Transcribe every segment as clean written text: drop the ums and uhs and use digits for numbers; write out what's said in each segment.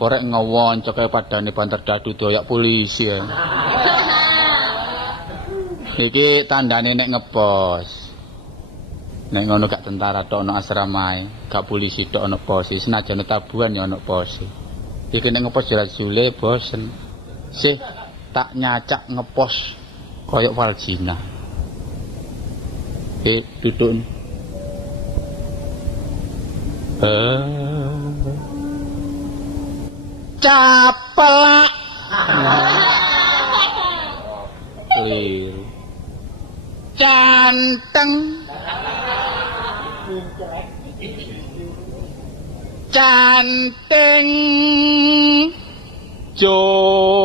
korek ngewonco kaya padane banter dadu doyak polisi ya. Iki tandane nek ngepos. Nek ngono gak tentara tok ana asramae, gak polisi tok ana pos, senajan tabuhan ya ana pos. Iki nek ngepos jelas jule bosen. Sih tak nyacak ngepos koyok Waljina. Duduk. Caplak. Keliru. Canteng. Canting. Joli.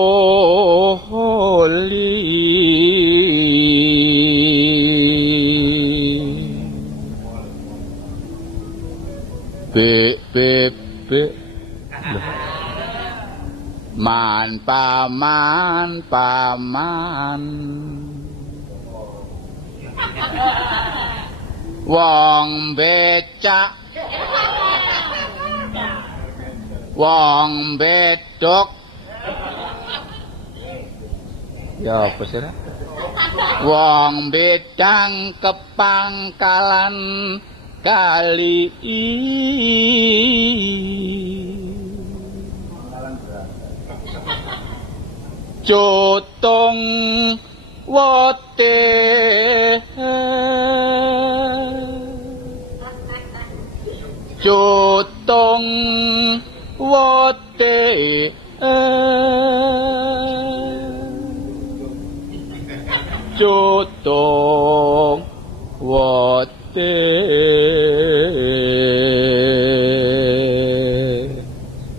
Be. Man paman. Wong becak. Wong bedok. Ya apa sih? Wong bedang kepangkalan kali Jotong wote Jotong wote Jotong wote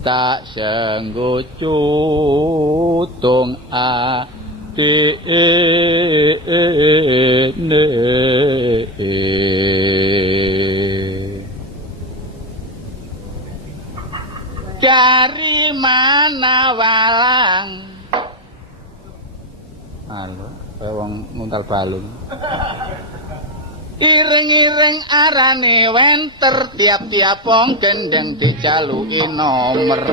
tak sanggo cutong adine dari mana walang halo wong nguntal balung iring-iring arane wenter tiap-tiap wong gendeng dijaluki nomer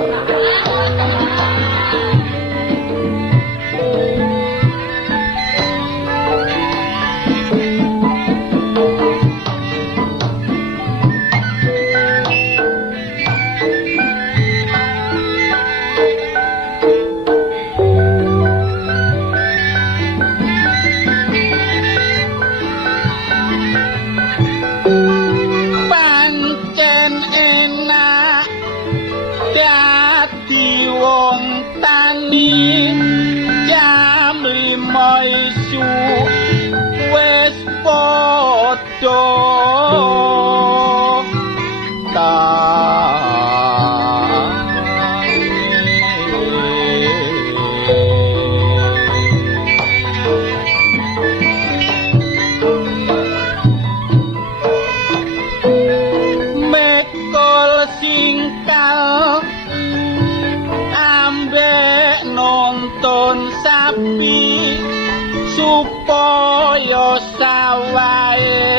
wes podo mekol singkal ambek nonton sapi supaya sawae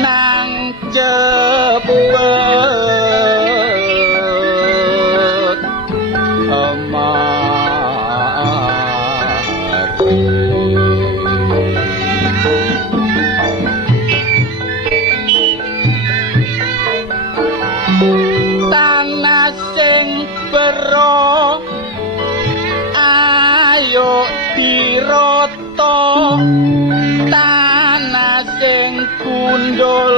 nang cepet tanah sing bero ayo diroto tanah sing kundul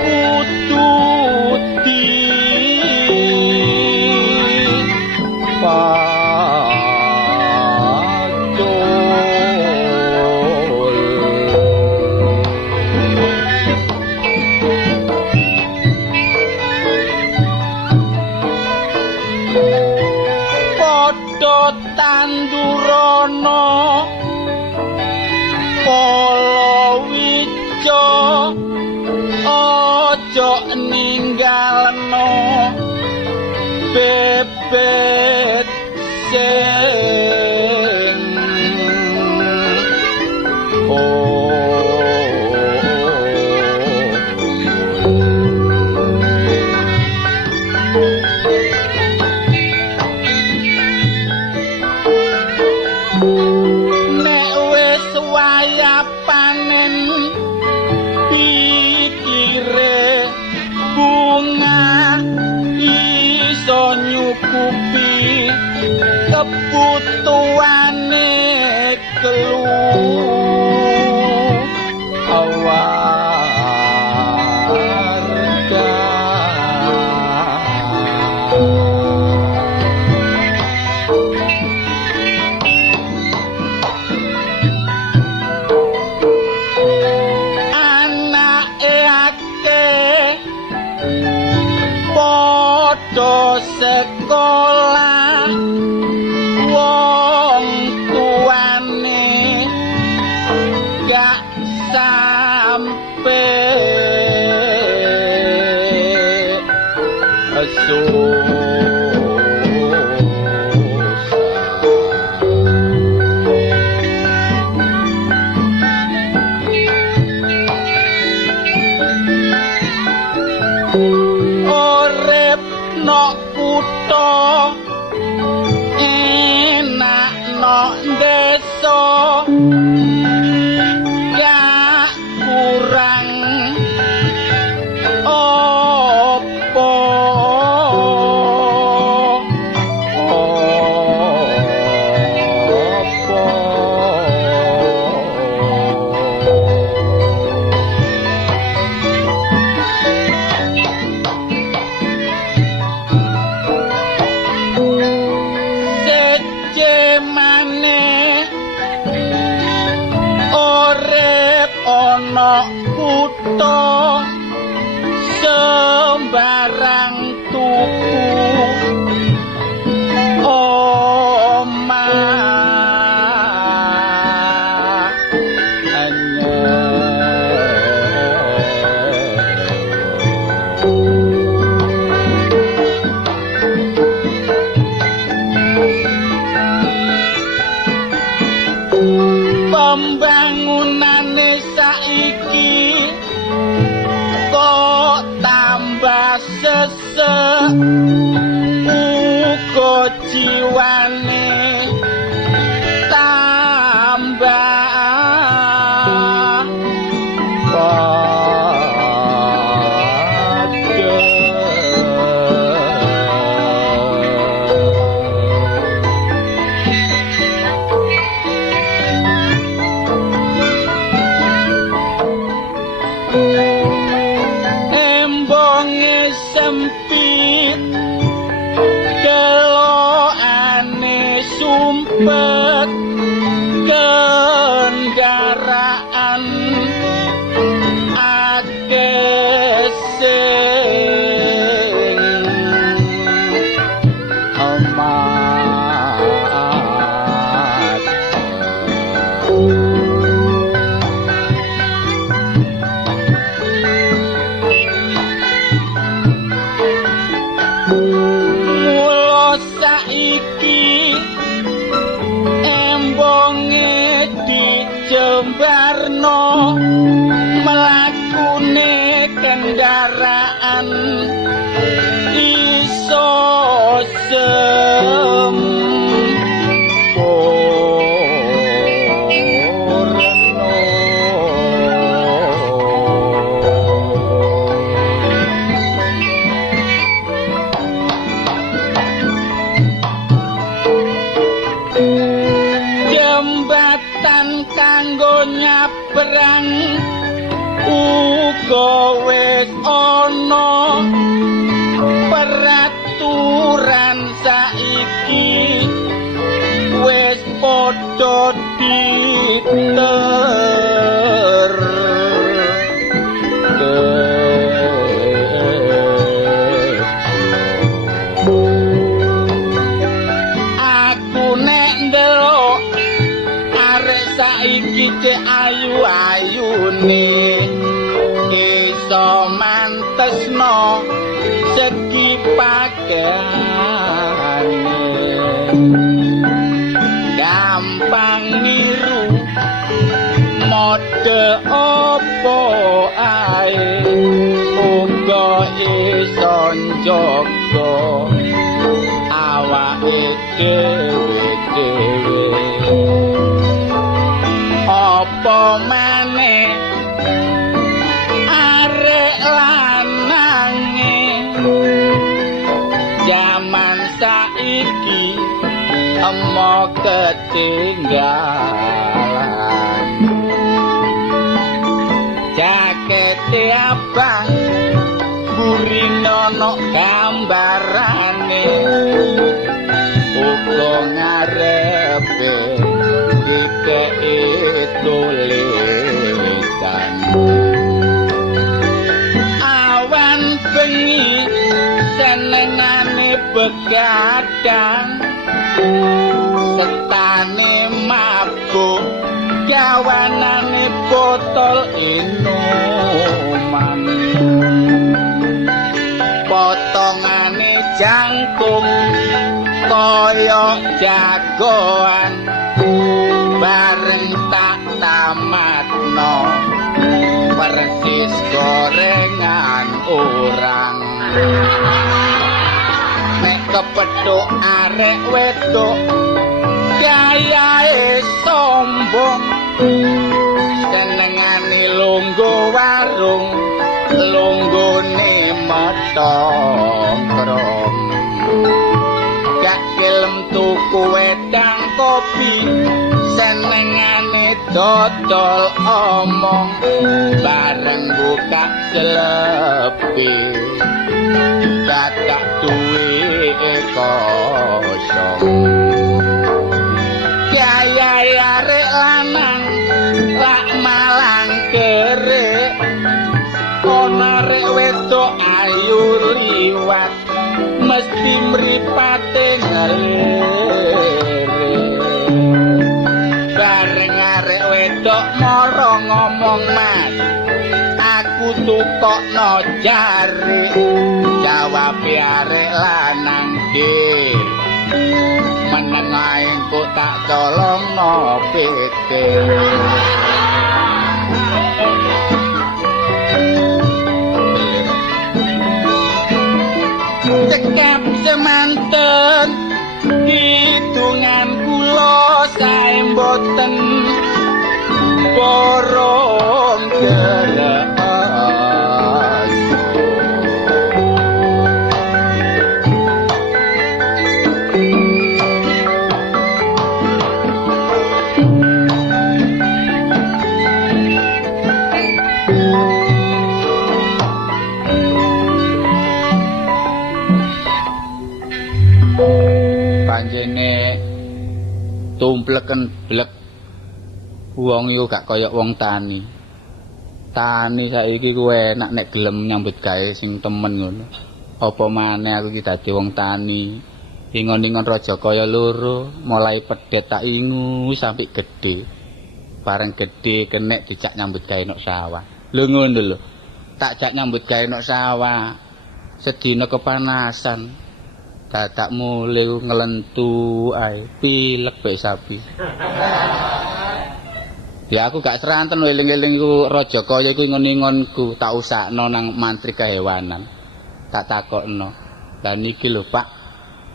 kudu Tandurana Palawica aja ninggalno bebet sing apik urip nok kutha enak nok desa gak kurang opo ana kutha sembarang tuku omah pembangunane saiki kok tambah sesek uga jiwane tambah sempit keloane sumpet kendaraan akeh sing amat saiki embonge dijembarno mlakune kendaraan iso jembatan kanggo nyabrang uga wis ana peraturan saiki wis padha diter aku nek ndelok saiki cek ayu-ayune iso mantesno segi pakaiane gampang niru mode opo ae uga iso njaga awake dhewe apa maneh arek lanange jaman saiki emo ketinggalan jakete abang burinono gambarane uga ngarepe dikei tulisan awan bengi senengane begadang setane mabuk gawanane botol inu aman potongane jangkung kaya jagoan bareng tak tamatno persis gorengan orang nek kepethuk arek wedok gayae sombong senengane lungguh warung lunggune metongkrong gak gelem tuku wedang kopi senengane dodol omong bareng buka selepi dadak duwe kosong gaya arek lanang lak malang kerek ana rek wedok ayu liwat mesti mripate ngelere bareng arek wedok mara ngomong mas aku tukokno jare jawab arek lanang dir meneng ae kok tak colongno pete cekap semanten hitungan kula sae mboten borong gerak panjene tumpleken blek wong yo gak kaya wong tani saiki ku enak nek gelem nyambut gawe sing temen ngono apa maneh aku iki dadi wong tani ingon-ingon Rajakaya loro mulai pedhet tak ingu sampai gedhe bareng gedhe kenek dijak nyambut gawe nok sawah lho ngono lho tak jak nyambut gawe nok sawah sedina kepanasan dadak mulai ngelentu ae pilek bae sapi ya aku gak seranten eling-eling ku Rajakaya iku ingon-ingonku tak usakno nang mantri kehewanan tak takokno lah niki lho Pak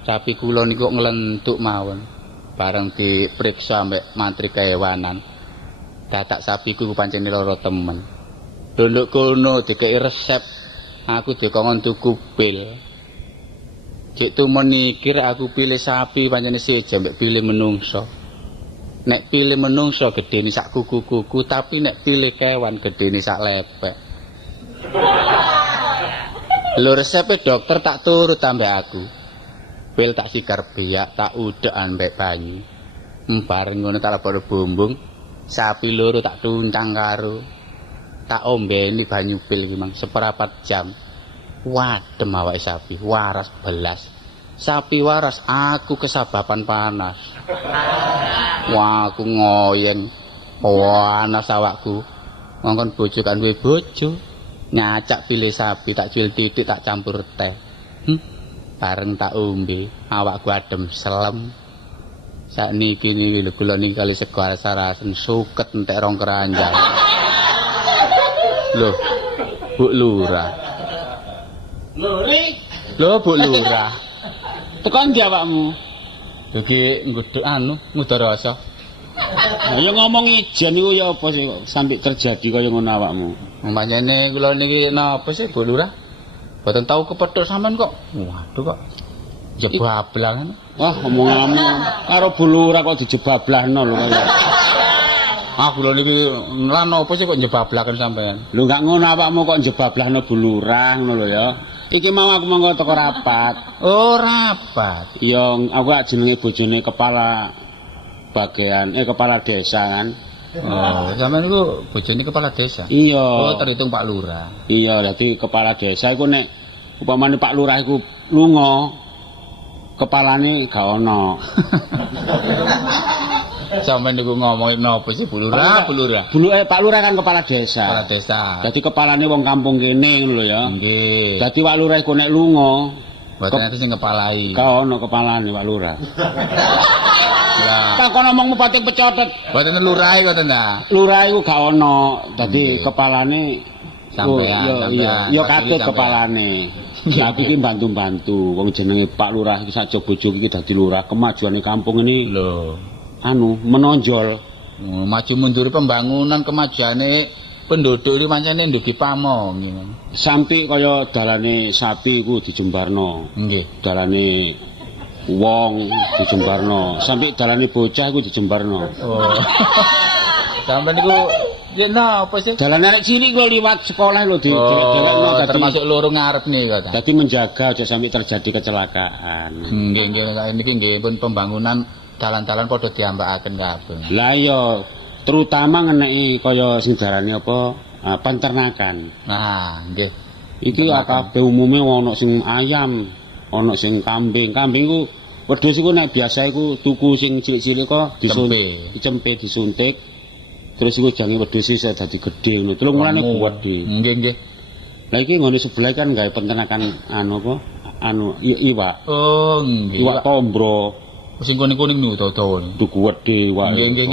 sapi kula niku nglentuk mawon bareng dipriksa ambek mantri kehewanan dadak sapiku pancen lara temen nduk kono dikeki resep aku dikongkon tuku pil cek tumen mikir aku pilih sapi pancene seje mbek pilih menungso. Nek pilih menungso gedene sak kuku-kuku, tapi nek pilih kewan gedene sak lepek. Lho resepe dokter tak turut ambek aku. Pil tak sikar biak, tak udek ambek banyu. Bareng ngono tak lebokno bumbung, sapi loro tak tuncang karo. Tak ombeni banyu pil ki mang seperapat jam. Wadem awake sapi, waras belas. Sapi waras, aku kesababan panas. Wah, aku ngoyeng. Panas awakku. Ngongkon bojo kan duwe bojo. Nyacak pilih sapi, tak cuil titik, tak campur teh. Bareng tak ombe, awakku adem selem. Sakniki niki lho kula niki kali sego sarasen suket entek rong keranjang. Loh, Bu Lurah. Lho Bu Lurah. Tekan ndi awakmu? Iki nggodhok ngudara rasa. Ya ngomong ijen niku ya apa sih kok sampai terjadi kaya ngono awakmu. Pancene kula niki napa sih Bu Lurah? Boten tau kepethuk sampean kok. Waduh kok jebablang. Wah omonganmu karo Bu Lurah kok dijebablahno lho kaya. Kula niki lan apa sih kok njebablaken sampean? Lho gak ngono awakmu kok njebablahno Bu Lurah ngono lho ya. Iki mau aku monggo teko rapat. Oh, rapat. Iya, aku jenenge bojone kepala bagian kepala desa kan. Oh, sampean niku bojone kepala desa. Iya. Oh, terhitung Pak Lurah. Iya, dadi kepala desa iku nek upamane Pak Lurah iku lunga, kepalane gak ono. Sampeyan niku ngomongin napa sih Bu Lurah? Pak Lurah kan kepala desa. Kepala desa. Dadi kepalane wong kampung kene ngono lho ya. Nggih. Dadi Pak Lurah iku nek lunga, mboten ate sing kepalai. ka ono kepalane Pak Lurah. Lah, Tak kono ngomong pating pecotet. mboten lurahe kok ta. Lurah iku gak ono. Dadi Nggih. kepalane Sampean, ya katut kepalane. Tapi iki bantu-bantu wong jenenge Pak Lurah iki saja bojo iki dadi lurah, kemajuane kampung ini Lho, menonjol. maju mundur pembangunan kemajuane penduduk iki pancene ndugi pamong. Sampai kaya dalane sapi iku dijembarno. Nggih. Dalane wong dijembarno, sampai dalane bocah iku dijembarno. Oh. Sampeyan niku yen napa sih? Dalane arek cilik kok liwat sekolah lho delek-delekno dadi termasuk loro ngarep nih kok. dadi menjaga aja sampai terjadi kecelakaan. Nggih niki nggih pun pembangunan dalan-dalan padha diambakaken kabeh. Lah iya terutama ngeneki kaya sing darane apa penternakan. Nah, nggih. Iki kabeh umume ana sing ayam, ana sing kambing. Kambing ku wedhus iku nek biasa iku tuku sing cilik-cilik kok dicempe disuntik. Terus iku jange wedhus iso dadi gedhe ngono. Telung mulane gedhe. Nggih. Lah iki ngene sebelah kan gawe penternakan iwak. Oh, nggih. Iwak tombro. Sing kuning-kuning niku dawa. Tuku wedhe iwak. Nggih.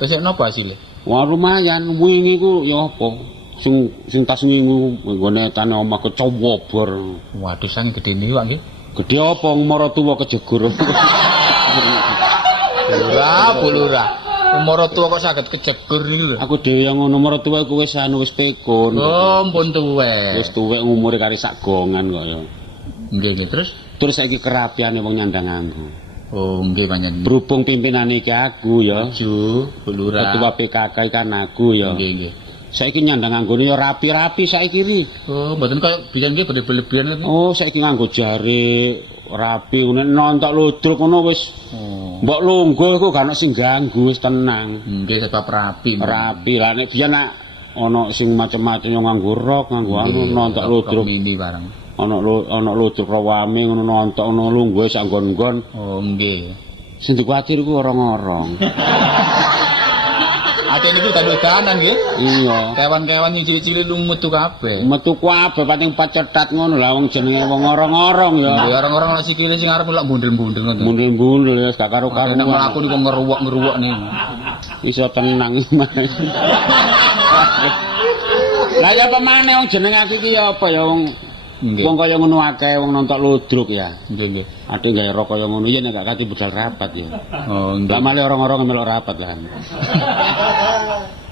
Terus napa hasile? Wah lumayan wingi ku ya apa? Sing tas wingi nggone tane omah kecobor. Waduh sang gedhe niku nggih. Gedhe apa ngmara tuwa kejegur. Lurah. Umur tua kok saged kejegur iki lho. Aku dhewe yang ngono umur tuwa iku wis pekun. Oh, ampun tuwek. Wis tuwek umure kari sak gongan kok ya. Nggih, terus Saiki kerapiane wong nyandang nganggo. oh, nggih panjenengan. Berhubung pimpinane iki aku ya. Ju, Bu Lurah. Ketua PKK kan aku ya. Nggih. Saiki nyandang nganggone ya rapi-rapi saiki iki. Oh, mboten kaya biyen nggih berlebihan itu. Oh, saiki nganggo jari rapi ngene nontok ludruk ngono wis. Oh. Mbok lungguh iku gak ono sing ganggu wis tenang. Nggih, sebab rapi. Rapi lah nek biyen nak ana sing macam-macam yang nganggo rok, nganggo anu nontok ludruk. Mini barang. Ana ludruk rawame ngono nontok ngono lungguh sak nggon-nggon. Oh, nggih. Sing dikuwatir iku orang-orang. Ate niku dalan nggih. Iya. Kewan-kewan sing cilik-cilik lu metu kabeh. Metu kabeh pating pacetat ngono lah wong jenenge wong orang-orang ya. Nggih, orang-orang ana sikile sing arep lak bundel-bundel ngoten. Bundel-bundel ya gak karo-karo. Nek mlaku niku ngeruwok-ngeruwok niku. Iso tenang. Lah ya pemane wong jeneng aku iki ya apa ya wong wong kaya ngono akeh wong nontok ludruk ya. Nggih. Ate gawe rok kaya ngono ya nek gak kati budal rapat ya. Oh, Lah male orang-orang melok rapat lah.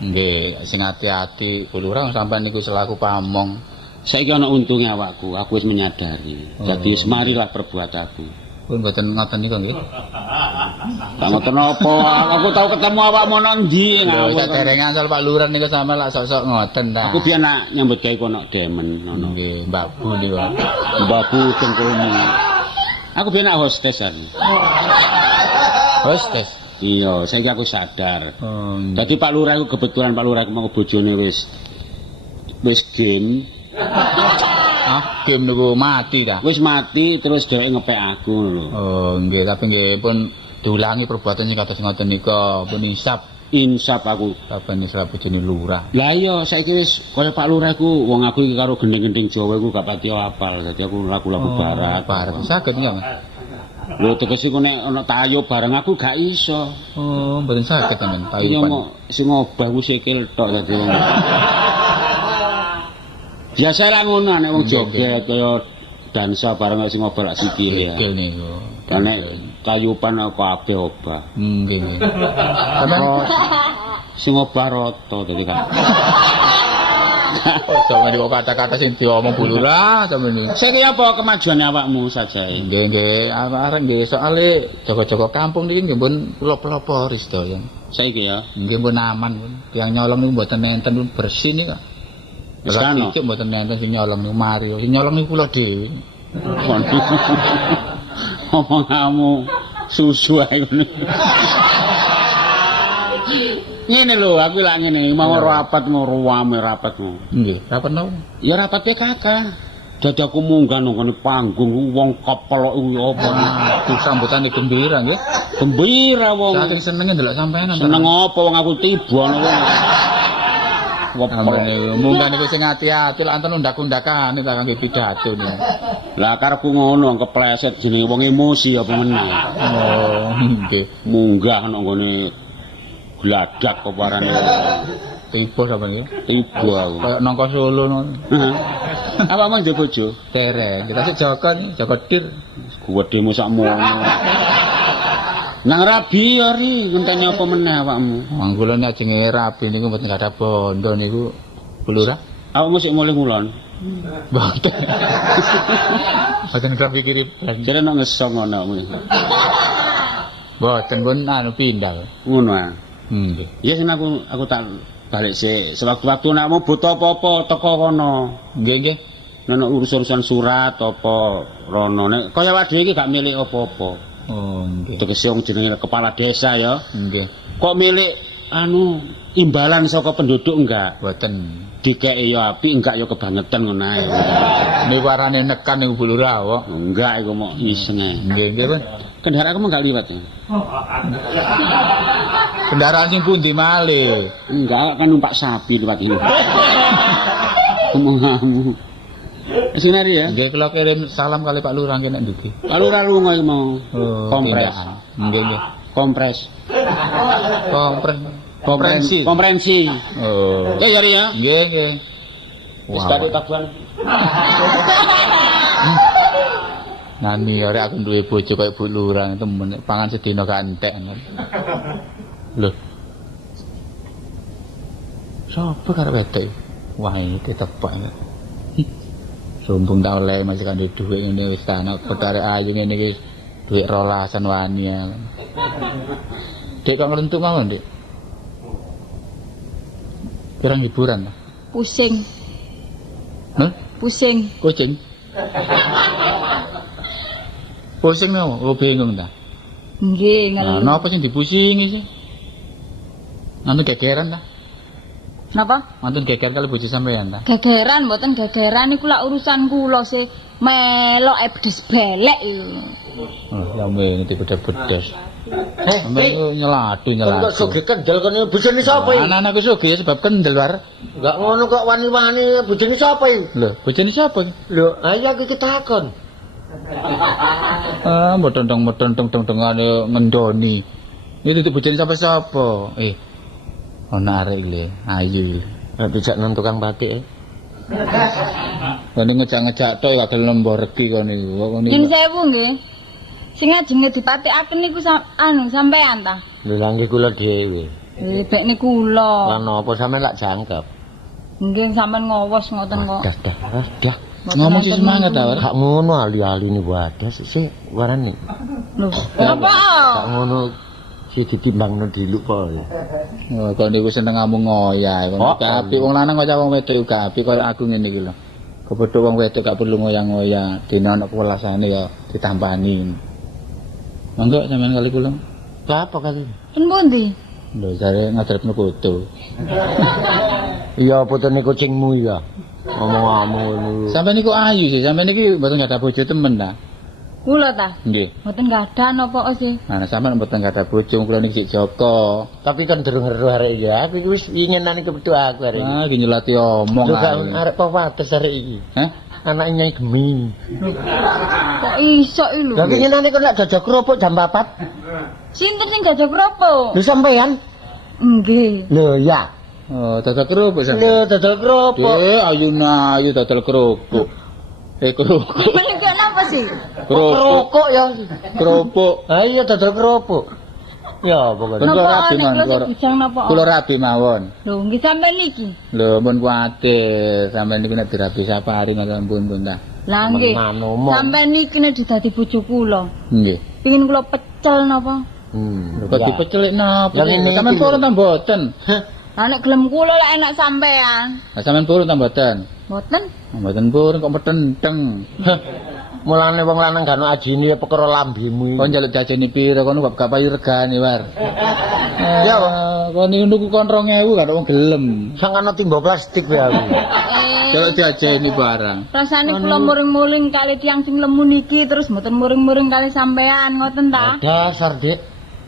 Nggih, sing ati-ati Bu Lurah sampean niku selaku pamong. Saiki ana untunge awakku, aku wis menyadari. Dadi semarilah perbuatanku. Pun mboten ngoten niku nggih. Tak ngoten apa, aku tau ketemu awakmu nang ndi Lho, saderenge asal Pak Lurah niku sampe lak sok-sok ngoten ta. Aku biyen nak nyambut gawe kono demen ngono. Nggih, Mbak Bu niku. Mbaku dengkulmu. Aku biyen nak hostessan. Hostes. Iya, saiki aku sadar. Oh. Dadi Pak Lurah iku kebetulan Pak Lurah mau bojone wis game. Ah, game niku mati ta. Wis mati terus dheweke ngepek aku lho. Oh, nggih, tapi nggih pun diulangi perbuatan sing kados ngoten nika pun insap. Insap aku. Saben isra bojone lurah. Lah iya saiki wis kaya Pak Lurah iku wong aku iki karo gending-gending Jawa iku gak pati apal. Dadi aku lagu-lagu barat. Barat saged nggih, Mas. Lho tegese ku nek ana tayo bareng aku gak iso. Oh, mboten saged tenan Iya payupan. mau sing obah ku sikil tok dadi wong. Biasa lah ngono nek wong joget kaya dansa bareng sing obah lak sikil ya. Sikil niku. Nek kayupan kabeh obah. Nggih. Terus sing obah rata dadi kan. Sampe niku kata-kata sing diomong Bu Lurah sampe niku. Saiki apa kemajuane awakmu sajae? Nggih, arek nggih soalé jaga-jaga kampung niki nggih pun kula pelopor sedaya. Saiki ya. Nggih pun aman pun. Yang nyolong niku mboten nenten pun bersih niku. Wis kan. Iki mboten nenten sing nyolong niku Mario. Sing nyolong niku kula dhewe. Ngomong kamu susu ae ngono. Ngene lho, aku lak ngene, mau rapat mau ruame rapatmu. Nggih, rapat napa? Ya rapat PKK. Dadi aku munggah nang ngene panggung wong keplok kuwi apa. Waduh, sambutane gembira nggih. Gembira wong. Saking senenge ndelok sampean. Seneng apa wong aku tiba ana wong. Munggah niku sing ati-ati lak enten undak-undakane ta kangge pidato niku. Lah karepku ngono kepleset jenenge wong emosi apa meneh. Oh, nggih. Munggah nang ngene gladak apa arane. Tiba sapa niku? Tiba aku. Kayak nangka Solo ngono. Apa mang ndek bojo? Dereng, kita sik Joko nih, Joko Dir. Gedhemu sakmono. Nang rabi ya ri ngenteni apa meneh awakmu? Manggula nek ajenge rabi niku mboten gadah bondo niku. Pelurah. Awakmu sik mulih ngulon. Mboten. Mboten kerap pikir plan. Jare nek ngesong ngono awakmu. Mboten pun anu pindah. Ngono ah. Nggih. Ya sen aku tak balik sik sewaktu-waktu nek mau butuh apa-apa teko kono. Nggih, nggih. Nek urusan surat apa rono nek kaya awake dhewe iki gak milik apa-apa. Oh, nggih. Tegese wong jenenge kepala desa ya. Nggih. Kok milik anu imbalan saka penduduk enggak? Mboten. Dikeki ya apik enggak ya kebangetan ngono ae. Niku arane nekan niku Pelurah kok. Enggak iku mok iseng ae. Nggih, nggih, Pun. Kendaraan kamu enggak liwat ya? Kendaraan sing pundi malih? Enggak kan numpak sapi liwat ini. Kamu. Sinari ya. Nggih, kula kirim salam kali Pak Lurah kene ndi. Pak Lurah lunga iki mau. Kompres. Nggih, nggih. Kompres. Komprensi. Komprensi. Oh. Ya Yari ya. Nggih, nggih. Wis tadi tabuhan. Nani ora aku duwe bojo kaya Bu Lurah temen pangan sedina gak entek. Lho. Sopo karep wedok? Wah, iki tepak. Sombong ta oleh masih kan duwe ngene wis ta anak kotare ayu ngene iki duwe 12-an wani ya. Dek kok ngrentuk mawon, Dik? Kurang hiburan ta? Pusing, Hah? pusing. Kucing. Pusing no, oh bingung ta. Nggih, Nah, ngono. napa sing dipusingi sih? Anu gegeran ta? Napa? Mantun geger kali bojo sampean ta? Gegeran mboten gegeran niku lak urusan kula sih melok pedes belek iku. Oh, sampe ngerti bedes-bedes. Sampe nyelatu. Kok sugih kendel kene bojone sapa iki? Anak-anakku sugih ya sebab kendel war. Enggak ngono kok wani-wani bojone sapa iki? Lho, bojone sapa? Lho, ayo aku iki takon. Ah, mbotong-mbotong ngendoni. Iki itu bojone sapa-sapa? Ana arek iki, ayu. Nek dijak nang tukang batik. Kene ngejak-ngejak tok gak gelem mbok regi kene. Yen sewu nggih. Sing ajenge dipatikaken niku sampean ta? Lho lah nggih kula dhewe. Lebek niku kula. Lan apa sampean lak jangkep? Nggih sampean ngowos ngoten kok. Dah. ngomong sih semangat ta, War. Gak ngono ali-ali ni wadah sik warani. Lho, apa? Gak ngono si ditimbangno diluk po. Oh, kok niku seneng ngomong ngoyah. Oh, Tapi wong lanang kok wong wedok uga apik kaya aku ngene iki lho. Kepethuk wong wedok gak perlu ngoyah-ngoyah. Dene ana kewelasane ya ditampani. Monggo sampean kali kula. Lah apa kali? Pun pundi? Lho, jare ngadrepno kutu. Iya putune kucingmu ya. Ngomong-ngomong. Sampeyan niku ayu sih, sampeyan iki mboten gadah bojo temen ta? Kula ta? Nggih. Mboten gadah napa sih? Nah, sampeyan mboten gadah bojo, kula niki sik Joko. Tapi kan durung ngeru arek iki. Aku iki wis inginane kebetu aku arek iki. Ah, iki nyelati omong Lho gak ae. arek pawates arek iki. Hah? Anake Nyai Gemi. Kok iso iki lho? Lah inginane kok nek gajah kerupuk jam 4. Sinten sing gajah kerupuk? Lho sampean? Nggih. Lho ya. Oh, dodol kerupuk sampeyan. Lho dodol kerupuk. Ayuna ayu dodol kerupuk. Kerupuk. Menika napa sih? Kerupuk ya. Kerupuk. Ha iya dodol kerupuk. Ya pokoknya. Kula Napa rabi nek mawon, kula kula. bujang napa? Kula rabi mawon. Lho, nggih sampean niki. Lho, mun kuwatir, sampeyan niki nek dirabi sapari ngoten pun ta. Lah nggih. Menan omong. Sampean niki nek dadi bojo kula. Nggih. Pengin kula pecel napa? Kok dipecelek napa? Yang ini Sampeyan iki purun lho. ta mboten? Lah nek gelem kula lek enak sampean. Lah sampeyan purun ta mboten? Mboten. Mboten purun kok metenteng. Mulane wong lanang gak ono ajine perkara lambemu Kon iki. njaluk jajane piro kono gak payu regane war. Ya, Kon niku nuku kon 2000 gak ada wong gelem. sangkana timba plastik ya aku. Jaluk jajane barang. Rasane kula muring-muring kali tiyang sing lemu niki terus mboten muring-muring kali sampean ngoten ta? Dasar, Dik.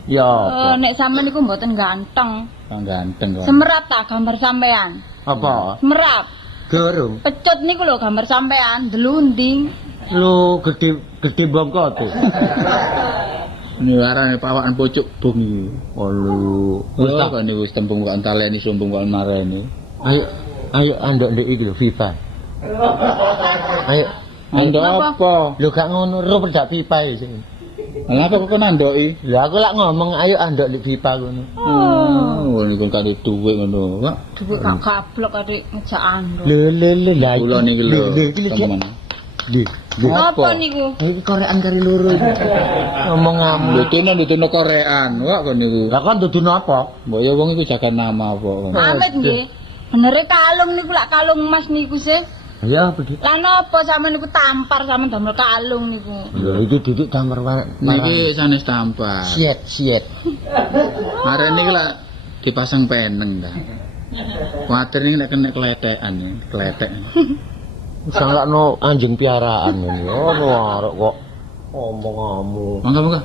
Ya apa? Nek sampean niku mboten ganteng. Kang ganteng kok. Semerap ta gambar sampean? Apa? Semerap. Gerung. Pecut niku lho gambar sampean, delunding. Lu gede bongkote. Ini warane pawakan pucuk bung iki. Oh lu. Wis tak kok niku wis tembung kok antaleni sumbung kok mareni. Ayo andok ndek iki lho FIFA. Ayo. Andok apa? Lho gak ngono, ro pedak FIFA iki. Lah apa kok nandoki? Lah aku lak ngomong ayo andok ndek FIFA ngono. Oh, niku kan duwe ngono, Pak. Dhuwit gak gablok adik ngejak ando. Le lah. Kula niki lho. Iki lho. Temen. Apa niku? Iki korean kari loro iki. Ngomong ngamu. Dudono korean, Wak kon niku. Lah kon dudu napa? Mbok ya wong iku jaga nama apa kon. Amit nggih. Benere kalung niku lak kalung emas niku sih. Ya apa Dik? Lah napa sampean niku tampar sampean damel kalung niku? Ya iki duduk damar Niki sanes tampar. siet. Arek niki lak dipasang peneng ta. Kuwatir niki nek kena klethekan, kletek. Sangkno anjing piaraan ngene. Ono arek kok ngomong ngamu. Monggo.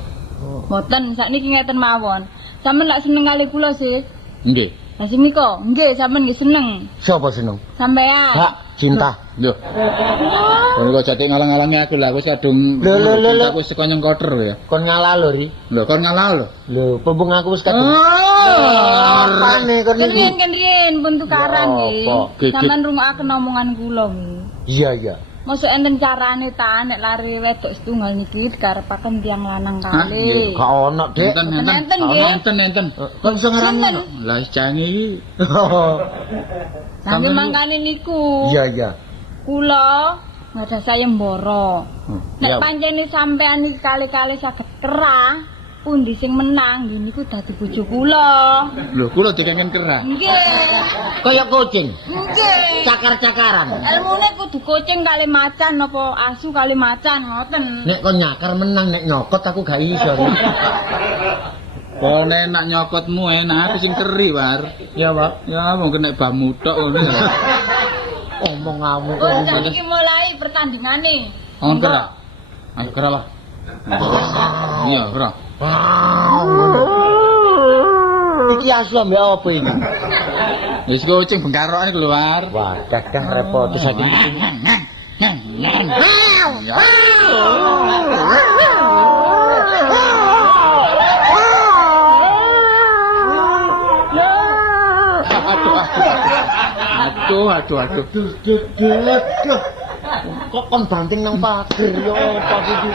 Mboten, sakniki ngeten mawon. Sampeyan lak seneng kali kula sih. Nggih. Lah sing nika, nggih sampeyan nggih seneng. Siapa seneng? Sampeyan. Hak cinta. Yo. Kon kok jati ngalang-alangi aku lah, wis kadung Lho. aku wis sekonyong koter ya. Kon ngalah lho ri. Lho, kon ngalah lho. Lho, pembung aku wis kadung. Oh. Apane kon iki? Kenriyen pun tukaran nggih. Apa? Gigit. Sampeyan rungokaken omongan kula nggih. Iya. Mosok enten carane ta nek lari wedok setunggal niki dikarepaken tiyang lanang Hah, kali. nggih. Gak ono, Dik. Enten nggih. Enten. Kon iso ngarani. Enten. Lah wis canggih iki. Sampe mangkane niku. Iya. Kula ngada sayembara. Nek Ya. pancene sampean iki kali-kali saged kerah, pundi sing menang nggih niku dadi bojo kula. Lho, kula dikengen kerah. Nggih. Kaya kucing. Nggih. Cakar-cakaran. Elmune kudu kucing kali macan apa asu kali macan ngoten. Nek kon nyakar menang, nek nyokot aku gak iso. Kon enak nyokotmu enak, aku sing keri, War. Ya, Pak. Ya, mau kena bamu tok ngono. Omong ngamu Oh, kok. saiki mulai pertandingane. On kerah. Ayo kerah lah. Iya, kerah. Iki asu ambek apa iki? Wis kucing bengkarokane keluar. Wah, dah repot saiki. Aduh. Kok kon banting nang pager yo apa iki?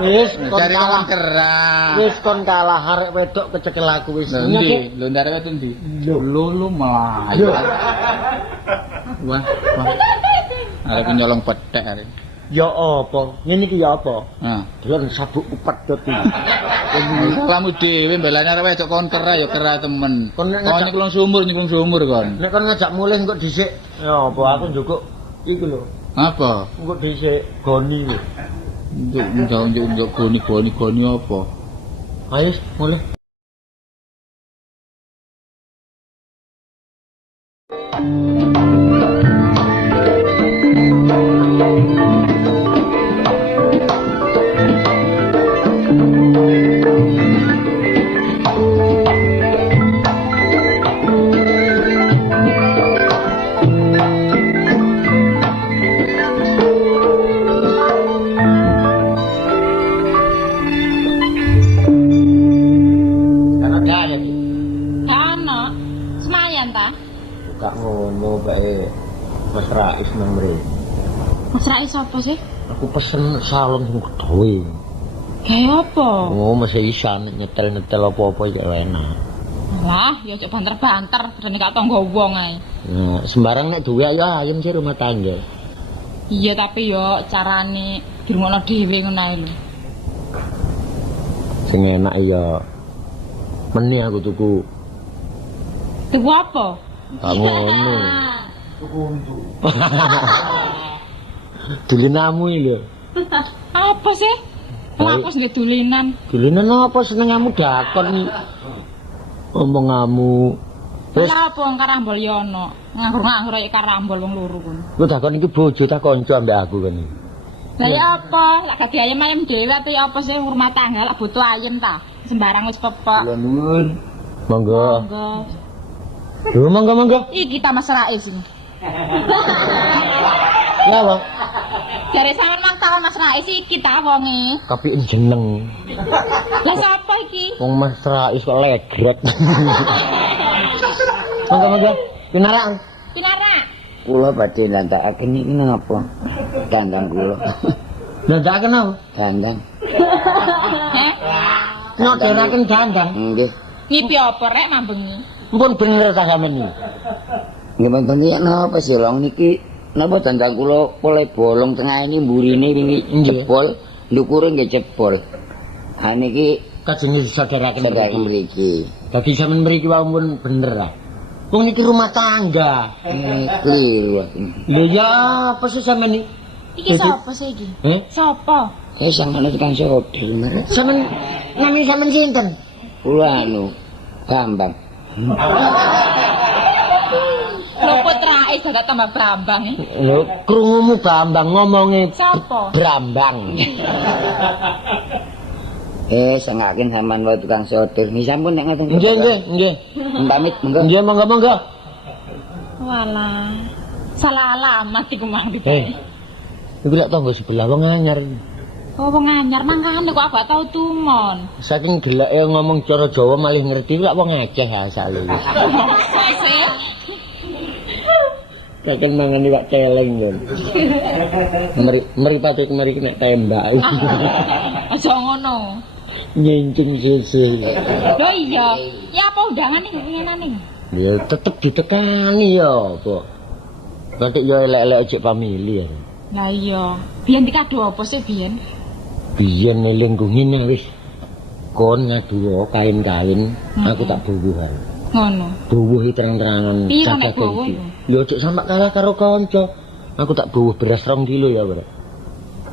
Wis kon Cari kalah. kawan kerah. Wis kon kalah arek wedok kecekel aku wis. Lho ndi? Lho ndare wetu ndi? Lho melayu. Wah. Arek nyolong petek arek. Ya apa? Ngene iki ya apa? Nah, Delon sabuk pedhot iki. salahmu dhewe mbelane arek wedok kon kerah ya kerah temen. Kon nek Kon nyemplung sumur kon. Nek kon ngajak mulih kok dhisik. Ya apa aku njukuk iku lho. Apa? Engko dhisik goni lho. Unjuk goni apa? Ayo mulih. Karena gaya iki. Ana. Semayan ta? Gak ngono bae. Mas Rais nang mrene. Mas Rais sapa sih? Aku pesen salon sing gedhe. Kayak apa? Oh, masih bisa nyetel-nyetel apa-apa ya enak. Lah, ya cok banter-banter, dan gak tanggo wong ae. Nah, sembarang nek duwe ayo ayam sih rumah tangga. Iya, tapi yo carane dirungokno dhewe ngono ae lho. Sing enak ya meni aku tuku. Tuku apa? Gak ngono. Dulinamu iki lho. Apa sih? Lapos nggih dulinan. Dulinan apa senengamu dakon omongamu. Wis Lah apa wong karambol ya ono. Nganggur-nganggur kaya karambol wong loro kono. ku dakon iki bojo tak kanca ambek aku kan. Lah ya apa? Lah gak ayam-ayam dhewe ate ya apa sih rumah tangga lah butuh ayam ta. Sembarang wis pepek. Kula nuwun. Monggo. Monggo. Lho monggo. Iki ta Mas Rais iki. Ya apa? Jare sampean mang tahun Mas Rais iki ta wonge. Tapi jeneng. Lah sapa iki? Wong Mas Rais kok legrek. Monggo. Pinarak. Pinara. Kula badhe nandhakaken iki napa? Dandang kula. Ndadaken apa? Dandang. Heh. Nyoderaken dandang. Nggih. Ngipi apa rek mambengi? Pun bener ta sampean iki. Nggih mboten napa sih long niki napa dandang kula oleh bolong tengah ini mburine wingi Nggih. jebol, ndukure nggih jebol. Ha niki Kajenge disadaraken sedaya mriki. mriki. Dadi sampean mriki wae pun bener ah. Wong niki rumah tangga. Kliru. Lho ya apa sih sampean iki? Iki sapa sih iki? Sapa? Saya sampeyan tekan hotel merek. Sampean nami sampean sinten? Kula anu Bambang. Lho Rais gak tambah Brambang ya. Lho krungumu Bambang ngomonge Sapa? Brambang. Sengakin sampean wae tukang sotir. Niki sampun nek ngoten. Nggih. Pamit monggo. Nggih monggo. Walah. Salah alamat iku mang iki. Iku lak tangga sebelah wong anyar. Oh wong anyar mangkane kok gak tau tumon. Saking geleke ngomong cara Jawa malih ngerti lak wong Aceh asale. Sih. Kakek mangan iwak celeng lho. Mripate kemari nek tembak. Aja ngono. Nyincing sese. Lho iya, ya apa undangan ning ngenane? Ya tetep ditekani ya apa. Katik ya elek-elek ojek famili ya. Lah iya, biyen dikado apa sih biyen? Biyen eling ngene wis. Kon ngadu kain-kain, aku tak buwuhan. Ngono. Buwuhi terang-terangan Piro nek jagat buwuh? iki. Ya ojek sampe kalah karo kanca. Aku tak buwuh beras 2 kilo ya, Bro.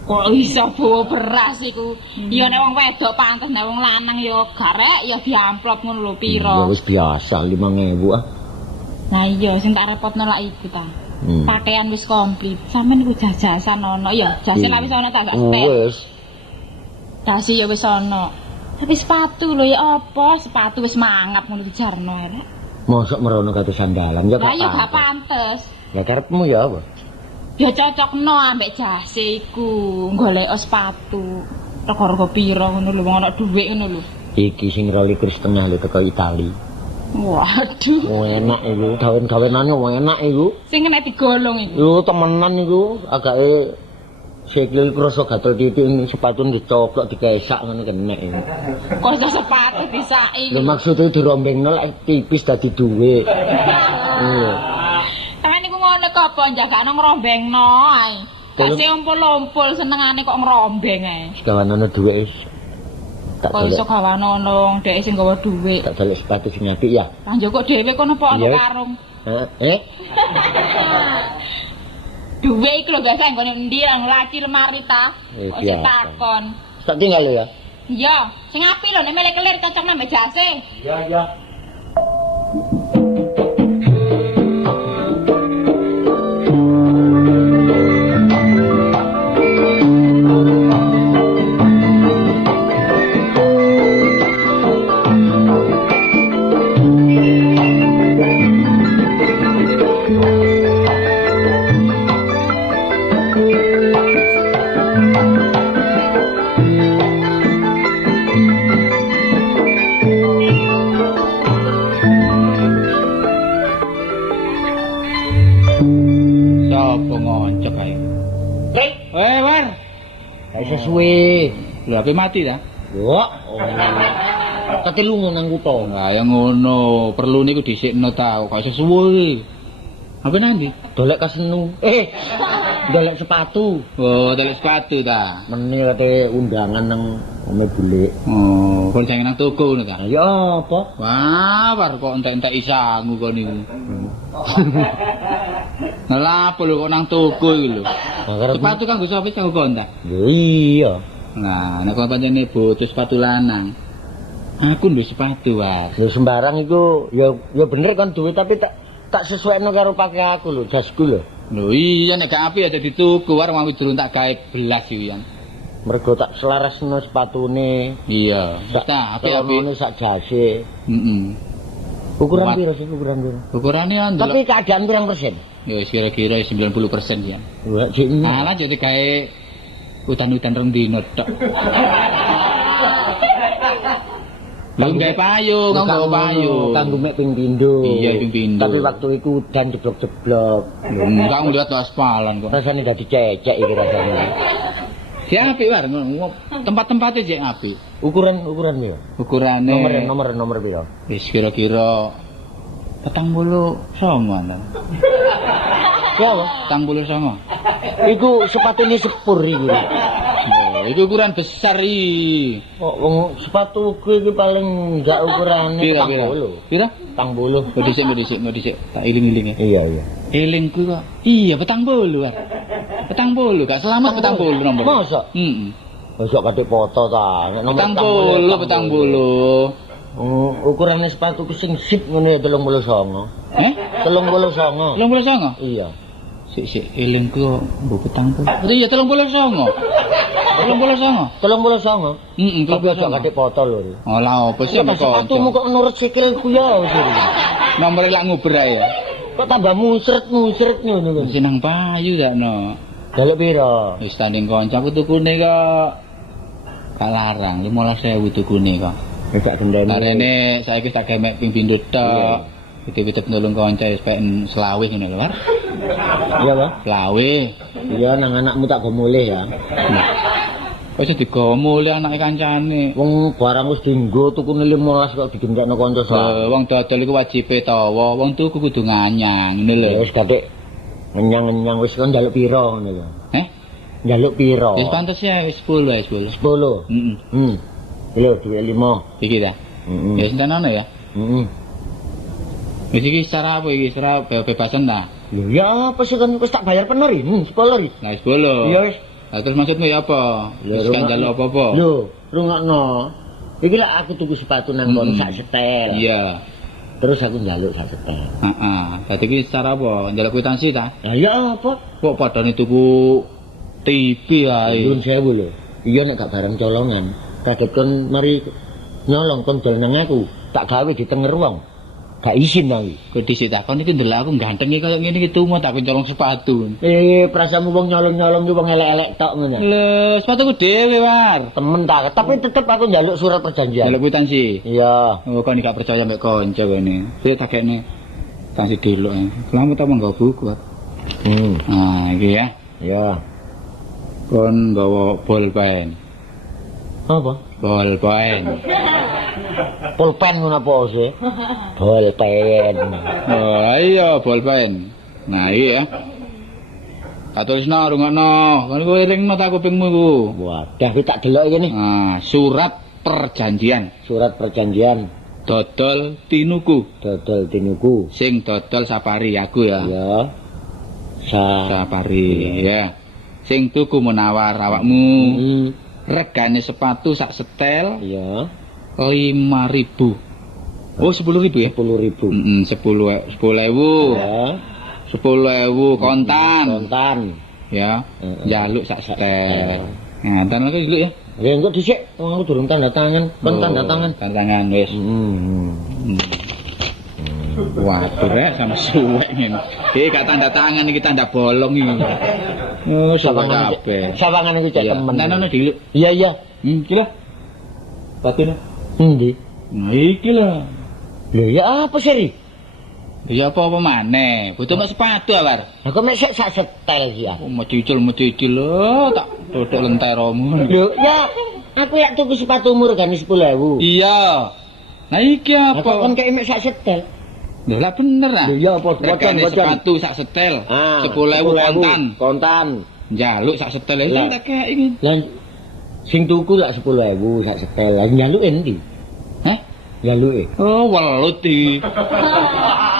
Kok iso bawa beras iku? Ya nek wong wedok pantes nek wong lanang ya garek ya diamplop ngono lho Ya piro. wis biasa 5.000 ah. Nah iya sing tak repotno lak iku ta. Hmm. Pakaian wis komplit. Sampeyan iku jajasan ono ya, jase lak wis ono ta gak spek. Wis. Dasi ya wis ono. Tapi sepatu lho ya apa? Sepatu wis mangap ngono dijarno elek. Mosok merono kate sandalan ya Lah ya gak pantes. pantes. Ya karepmu ya apa? Ya cocokno ambek jase iku, golek sepatu. Rego-rego piro ngono lho, wong ana dhuwit ngono lho. Iki sing 2,5 lho teko Itali. Waduh, Oh, enak iku, gawen-gawenane enak iku. sing kena digolong iku. Yo temenan iku, agake sikil krasa gatel titik sepatu dicoplok dikesak ngono kenek iku. Kok iso sepatu disaki. Lho maksude dirombengno lek tipis dadi dhuwit. Iya. Tangan iku ngono kok apa jagakno ngrombengno ae. Dase ompol-ompol senengane kok ngrombeng ae. Gawanane dhuwit wis. Tak Kok iso golek, gawano dhek sing gawa dhuwit. tak golek sepatu sing apik ya. Lah njoko dhewe kono apa ana Iya. karung. Eh? Dhuwit iku lho guys, nggone endi lang laci lemari ta. Kok Biasa. takon. Tak tinggal lho ya. Iya, sing apik lho nek melek kelir cocok nang mbek jase. Iya. Sopo ngoncok ae. War. Kayak sesuwe. Lho ape mati ta? Wah. Kate lunga nang kutha. Lah ya ngono, perlu niku dhisikno ta, kok iso suwe. Apa nanti? Dolek kasenu. Dolek sepatu. Oh, delek sepatu ta. Meni kate undangan nang ome bulik. Oh, kon jangan nang toko ngono ta. Ya apa? Wah, war kok entek-entek isangu kok niku. Lah apa lho kok nang toko iki lho. Sepatu kanggo sapa kanggo kontak. Lho iya. Nah, nek kon pancene butuh sepatu lanang. Aku duwe sepatu, War. Lho sembarang iku ya bener kan duwe tapi tak sesuaikno karo pakai aku lho, jasku lho. Lho iya nek gak apik aja dituku war mau durung tak gawe belas iki kan. Mergo tak selarasno sepatune. Iya. Tak apik-apik ngono sak jase. Ukuran piro sih ukuran piro? Ukurane an Tapi keadaan pirang persen? ya kira-kira 90% ya. Wah, jek ini. Malah jadi gawe utan-utan rong dino tok. Lu gawe payung, nggo payung. Kanggo mek ping pindho. Iya, ping pindho. Tapi waktu iku udan jeblok-jeblok. Enggak ngeliat aspalan kok. Rasane dadi cecek iki rasane. Ya apik war, tempat-tempatnya jek apik. Ukuran piro? Ukurane Nomor piro? wis kira-kira 49 ana. Ya, 49. iku sepatune sepur iki. Oh, itu ukuran besar iki. Kok wong sepatuku iki paling enggak ukurane Pira? 40. Kok dhisik. Tak iling-ilinge. Iya. Elingku kok. Iya, 40 war. 40, gak selamat 40 nomor. Masa? Heeh. Masa katik foto ta. Nek nomor 40. Oh, ukurane sepatuku sing sip ngono ya 39. 39. 39. Iya. Sik elingku kok mbok 40. Iya 39. 39. 39. Tapi aja katik foto lho. Oh lah opo sih kok. Sepatumu kok nurut sikilku ya. Nomore lak nguber ae. Kok tambah musret ngono lho. Seneng payu dakno. Dalek piro? Wis tanding kancaku tukune kok gak larang 15.000 tukune kok. Wis tak gendeni. Karene saiki tak gawe mek ping pindho tok. Wit-wit nulung kanca wis pengen selawih ngene lho, War. Iya, Pak. Selawih. Iya, nang anakmu tak go mulih ya. Wis digomo le anake kancane. Wong barang wis dienggo tukune 15 kok digendakno kanca sak. Wong dodol iku wajibe tawa, wong tuku kudu nganyang ngene lho. Ya wis katik ngenyang-ngenyang wis kon njaluk piro ngono lho. Njaluk piro? Wis pantes ya wis 10 ae 10. 10. Lho, duwe 5. Iki ta. Ya wis tenan ya. Wis iki secara apa iki? Secara bebasan ta? Lho ya apa sih kan wis tak bayar pener ini 10 iki. Nah, 10. Iya wis. Lah terus maksudmu ya apa? Wis kan njaluk apa-apa? Lho, rungokno. Iki lek aku tuku sepatu nang kon sak setel. Iya. Terus aku njaluk sak setel. Heeh. Dadi iki secara apa? Njaluk kwitansi ta? Lah ya apa? Kok padane tuku TV ae. Nyuwun sewu lho. Iya nek gak bareng colongan. Kadhet kon mari nyolong kon dol nang aku. Tak gawe di tenger wong. Gak izin aku. Kok dhisik takon iki ndelok aku ganteng iki kaya ngene iki tumo tak colong sepatu. Prasamu wong nyolong-nyolong ki wong elek-elek tok ngono. Lho, sepatuku dhewe, War. Temen tak, tapi tetep aku njaluk surat perjanjian. Njaluk kwitansi. Iya. Oh, kan gak percaya mbek kanca kene. Sik tak kene. Tansi delok. Selamat apa nggo buku, War? Nah, iki ya. Iya. Kon nggawa bolpen. Apa? Bolpen. Pulpen ngono apa sih? Bolpen. Oh, iya bolpen. Nah, iki ya. Katulisna rungokno. Kan kowe elingno ta kupingmu iku. Wadah, iki tak delok iki nih. Nah, surat perjanjian. Surat perjanjian. Dodol tinuku. Dodol tinuku. Sing dodol sapari aku ya. Iya. Sapari ya. Sing tuku menawar awakmu. Regane sepatu sak setel. Iya. 5.000. Oh, 10.000 ya? 10.000. 10.000. Ya. 10.000 kontan. Kontan. Ya. Njaluk sak setel. Nah, tangan lagi dulu ya. Ya engko dhisik, wong aku durung tanda tangan. Kon tanda tangan. Tanda tangan wis. Waduh rek sama suwek ngene. Iki gak tanda tangan iki tanda bolong iki. Oh, sawangan kabeh. Sawangan iki cek temen. Nah, dulu. Iya. Iki lho. Patine. Endi? Nah, iki lho. Lho ya apa sih? Ya apa maneh? Butuh mek sepatu War. Lah kok mek sak setel iki ya. Oh, mecicil lho, tak dodok lenteromu. Lho, ya aku lek tuku sepatumu regane 10.000. Iya. Nah iki apa? Kok kon kek mek sak setel? Lho lah bener ah. Lho iya apa regane sepatu sak setel. 10.000 kontan. Kontan. Njaluk sak setel iki tak kek iki. Lah sing tuku lak 10.000 sak setel. Lah njaluk endi? Hah? Njaluke. Oh, welut iki.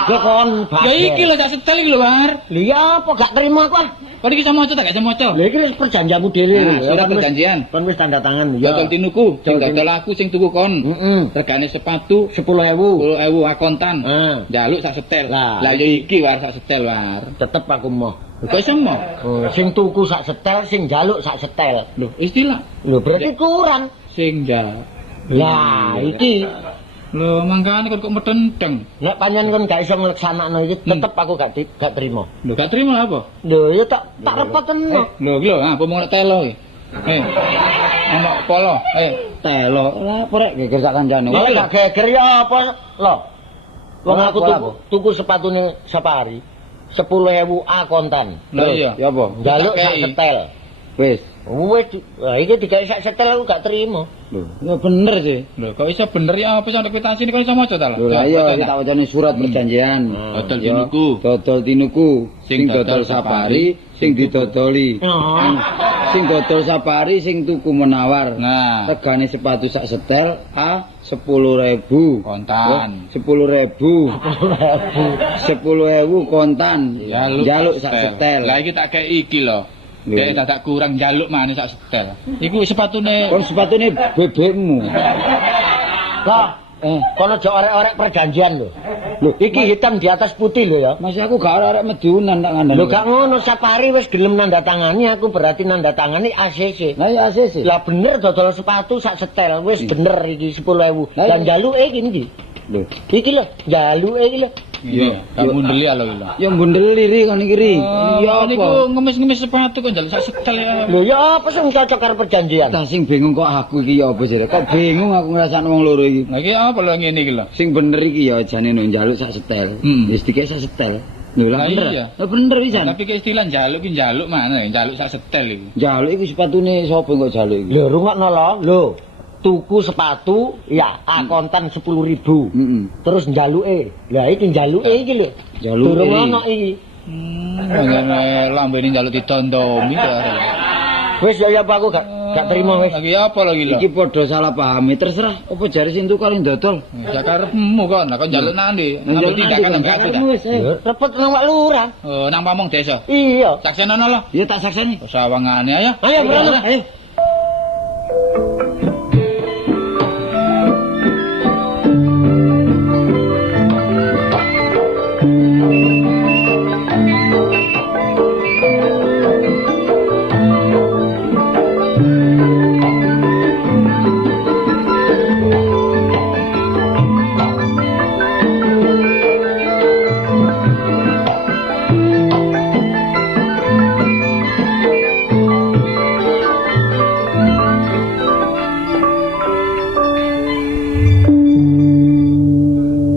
Lho kon Ya iki lho sak setel iki lho, War. Liya apa gak terima aku ah? Kok iki iso maca tak gak iso maca? Lha iki wis perjanjianmu dhewe. Nah, surat perjanjian. Kon wis tanda tangan ya. Dodol tinuku, sing dodol aku sing tuku kon. Heeh. Regane sepatu 10.000. 10.000 akontan. Njaluk sak setel. Lah. Lah ya iki War sak setel, War. Tetep aku mau. Kok iso mo? Oh, sing tuku sak setel, sing njaluk sak setel. Lho, istilah Lho berarti kurang. sing njaluk. Lah iki Lho, mangkane kok medendeng. nek panjenengan kon gak iso ngleksanakno iki tetep aku gak terima. Lho, gak terima lah apa? Lho ya tak repotno. Lho, iki lho, apa mau telo iki? Ono polo, telo. Lah, apa rek geger sak kancane. Lha gak geger ya apa lho? Wong aku Apa? tuku sepatune Sapari 10.000 akontan. Lah iya, ya apa? Njaluk sak setel. Wis. Wis, lah iki digawe sak setel aku gak terima. Lho, ya bener sih. Lho, kok iso bener ya apa sampe kwitansi kok iso maca ta lho? Lho iya kita wacane surat perjanjian. Dodol Ya, tinuku. Dodol tinuku, Sing sing dodol dodol sapari, sing didodoli. Oh. Sing dodol sapari sing tuku menawar. Nah, Regane sepatu sak setel A 10.000. kontan. 10.000. 10.000 kontan. Njaluk sak setel. Lah iki tak kei iki lho. Dek tak kurang njaluk maneh sak setel. Iku sepatune Kon sepatune bebekmu. Lah, kono aja orek-orek perjanjian lho. Lho, iki hitam di atas putih lho ya. Masih aku gak arek medunan tak ngandani. Lho gak ngono Sapari wis gelem nanda tangani aku berarti nanda tangani ACC. Lah ya ACC. Lah bener dodol sepatu sak setel wis bener iki 10.000. Lah, Dan njaluke iki ndi? Lho, Iki lho, njaluke iki lho. iya, gak mundeli lho iki lho. ya mbundel liri kon iki ri. Ya Ya niku apa? ngemis-ngemis sepatu kok njaluk sak setel ya. Lho ya apa sing cocok karo perjanjian? Tak sing bingung kok aku iki ya apa sih? Kok bingung aku ngrasakno wong loro iki. Lah iki apa lho ngene iki lho. Sing bener iki ya jane nek njaluk sak setel. Wis dikek sak setel. Lho Lah lah bener. iya. Lah bener pisan. Tapi ke istilah njaluk ki njaluk maneh, njaluk sak setel iki. Njaluk iku sepatune sapa kok njaluk iki? Lho rungokno lho. Lho, tuku sepatu ya akontan 10.000. Heeh. Terus njaluke. Lah iki njaluke iki lho. Njaluke. Durung ono iki. Ngene lambene njaluk ditontomi ta. Wis ya Pak aku gak terima wis. Lagi apa lagi lho? Iki padha salah pahami. Terserah apa jare sing tukar dodol. Ya karepmu kon, lah kon njaluk nang ndi? Njaluk tindakan nang aku ta. wis. Repot nang Pak Lurah. Oh, nang pamong desa. Iya. Saksenono lho. Ya tak sakseni. Sawangane ayo. Ayo berono. Ayo.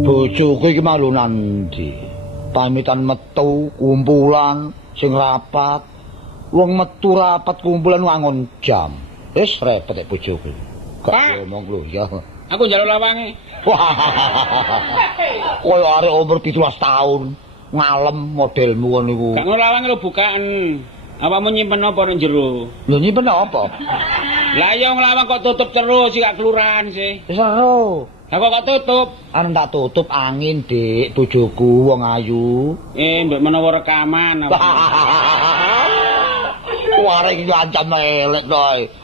Bojoku iki malu nanti. Pamitan metu kumpulan sing rapat. Wong metu rapat kumpulan wangun jam. Wis repot nek bojoku. Pak. Gak ngomong lho ya. Aku njaluk lawange. Koyo arek umur 17 tahun. Ngalem modelmu ngono niku. Gak ngono lawange lho bukaan. Apamu nyimpen apa nang jero? Lho nyimpen apa? Lah ya nglawang kok tutup terus sih gak kelurahan sih. Wis ero. Lah kok tutup? Anu tak tutup angin, Dik, bojoku wong ayu. Mbek menawa rekaman apa. Warek iki ancam elek to.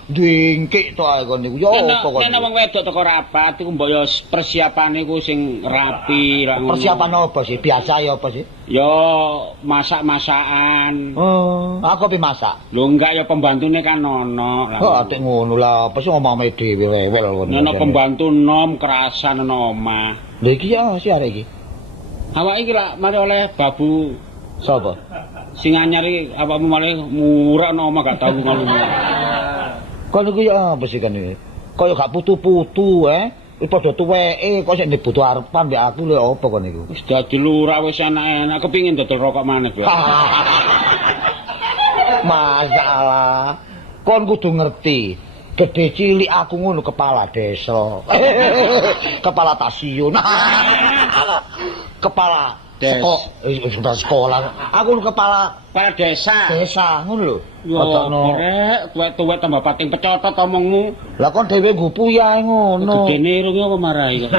Dingkik to kon niku. Yo apa kok. Nek wong wedok teko rapat iku mbok yo persiapane iku sing rapi ra ngono. Persiapan apa sih? Biasa ya apa sih? Yo masak-masakan. Oh, aku pi masak. Lho enggak ya pembantune kan ono. Oh, atik ngono lah. Apa sih ngomongme dhewe rewel ngono. Ono pembantu nom kerasan ono omah. Lha iki ya si arek iki. Awak iki lak mari oleh babu Sapa? sing anyar iki awakmu malah murah ono omah gak tau ngono. Kon niku ya apa sih kan iki? Kaya gak putu-putu Wis padha tuweke kok sik butuh arepan mbek aku lho apa kon niku? Wis dadi lurah wis enak-enak kepengin dodol rokok maneh kowe. Masalah. Kon kudu ngerti. Gede cilik aku ngono kepala desa. Kepala stasiun. Kepala sekolah. Aku kepala Kepala desa. ngono lho. Yo, rek, tuwek-tuwek tambah pating pecotot omongmu. Lah kon dhewe nggupu ya ngono. Gedene irunge apa marahi kok.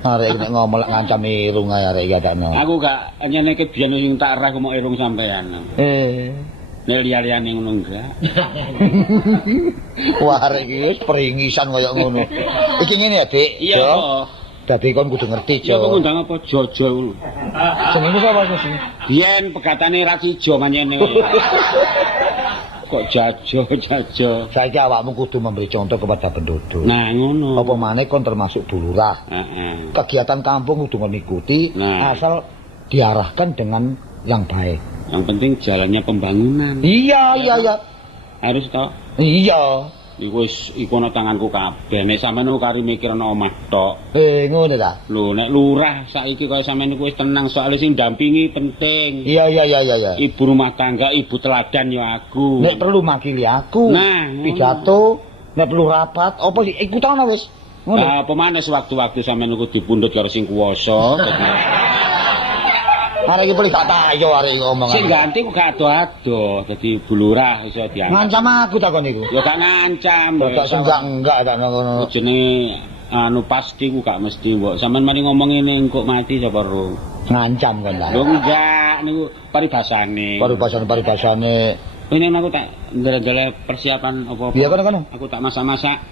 Arek nek ngomong lak ngancam irung ae arek iki adakno. Aku gak nyene ke biyen sing tak arah aku mau irung sampean. Nek liya-liyane ngono enggak. Wah arek iki wis peringisan kaya ngono. Iki ngene ya, Dik. Iya, Jo. kok. Dadi kon kudu ngerti, Ya kok Jo. ngundang apa Jojo ngono. Jenenge sapa sih? Biyen pegatane ra sijo manyene kok. Kok jajo. Saiki awakmu kudu memberi contoh kepada penduduk. Nah, ngono. Apa maneh kon termasuk bulurah. Heeh. Kegiatan kampung kudu mengikuti Nah. asal diarahkan dengan yang baik. Yang penting jalannya pembangunan. Iya. Harus toh. Iya. Iku wis iku ana tanganku kabeh. Nek sampean kari mikir ana omah tok. Ngono ta. Lho, nek lurah saiki kaya sampean iku wis tenang soalnya sing dampingi penting. Iya. Ibu rumah tangga, ibu teladan ya aku. Nek perlu makili aku. Nah, ngono. pidato, nek perlu rapat, apa sih ikutan wis. Ngono. Nah, pemane sewaktu-waktu sampean iku dipundhut karo sing kuwasa. Dadi Arek iki paling gak tayo arek iki omongan. sing ganti ku gak ado-ado. Dadi bulurah iso diangkat. Ngancam aku takon iku. Ya gak ngancam. Tak enggak tak ngono. Jenenge anu pasti ku gak mesti mbok. Sampeyan mari ngomong ngene engko mati sapa ro. Ngancam kan lah. Lho enggak niku paribasane. Paribasane. Ini aku tak ndele persiapan apa-apa. Iya kono. Aku tak masak-masak.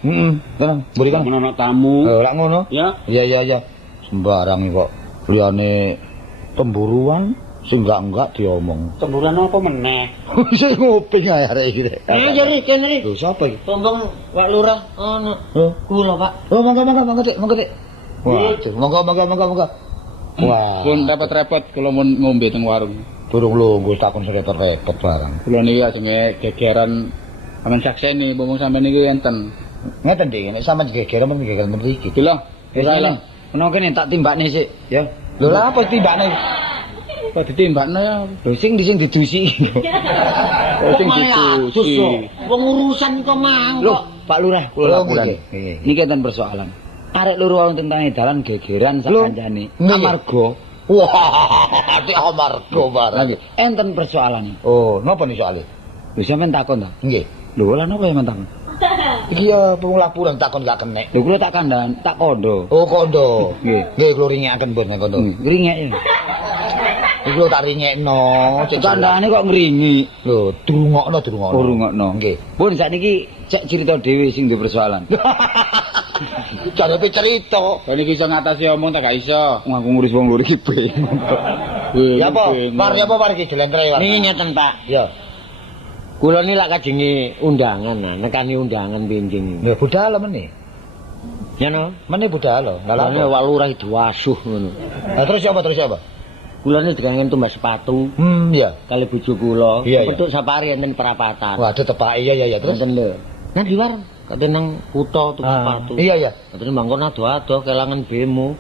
Kono. Mburi kono. Ono tamu. Ora ngono. Ya. Iya. Sembarang iki kok. Liyane pemburuan sing enggak diomong. Cemburuan apa meneh? Sing nguping ae arek iki. Jari kene Lho sapa iki? Tombong Pak Lurah ono. Kula, Pak. Oh, monggo Dik. Waduh, monggo. Wah. Pun repot-repot kalau mau ngombe teng warung. Durung lungguh takon repot-repot barang. Kula niki ajenge gegeran aman sakseni ngomong sampean niki enten. Ngeten Dik, nek sampean gegeran men gegeran mriki. Lho, ora lah. Ono kene tak timbakne sik, ya. Lho lha apa timbakne? Kok ditimbakno ya? Lho sing didusi. Kok sing ditusi. Wong urusan kok mang Lho, kok. Pak Lurah, kula laporan. Niki enten persoalan. Arek loro wong tentang dalan gegeran sak Lho, kancane. nggih. Amarga Wah, ati amarga barang. lagi enten persoalan. Oh, napa nih soalnya? Lho sampean takon ta? Nggih. Lho lha napa sampean takon? Iki ya pung laporan takon gak kenek. Lho kula tak kandhan, tak kondo. Oh, kondo. Nggih. Nggih, kula ringekaken pun nek kondo. Ngringek ya. Iki kula tak ringekno. Kandhane kok ngringi. Lho, durungokno. Oh rungokno. Nggih. Pun sakniki cek cerita dhewe sing duwe persoalan. Jarepe cerita. Kok niki iso ngatasi omong tak gak iso. Wong aku ngurus wong loro iki bingung. Ya apa? Par iki jelentre war. Niki ngeten, Pak. Ya. Kula ni lak kajenge undangan, nekani undangan benjing. Ya budal meneh. Ya no. Meneh budal lho. Lah Lah lha. wak lurah diwasuh ngono. Lah terus apa? Kula ni dikangen tumbas sepatu Ya. kali bojo kula. Iya, iya. Petuk sapari enten perapatan. Waduh tepake iya terus. Enten lho. Nang di warung, katen nang kutha tuku sepatu. Iya. Katen mangkon ado-ado kelangan bemo.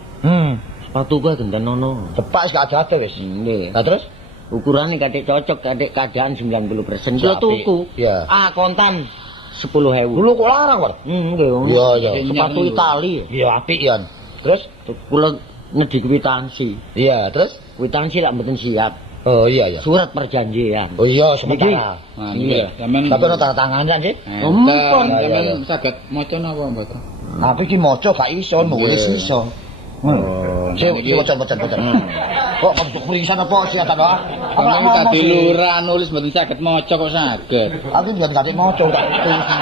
Sepatu kuwi genten ono. Tepak wis gak ada wis. Nggih. Lah terus? Ukurannya kadek cocok, kadek keadaan 90%. Kula Apik. tuku. Iya. Kontan 10.000. Dulu kok larang, War. Nggih. Iya. Sepatu Itali. Iya apik yan. Terus? Kula nedhi kwitansi. Iya, terus? Kwitansi lak mboten siap. Oh iya. Surat perjanjian. Oh iya, sementara. Nah, Iya. niki sampean Tapi ono tanda tangan sih. Empun. sampean saged maca napa mboten? Tapi iki maca gak iso, nulis iso. Oh, Sik, niki maca. Kok untuk perisan apa sih ta, Pak? sampean tadi lurah nulis mboten saged maca kok saged. Aku juga gak maca tak tulisan.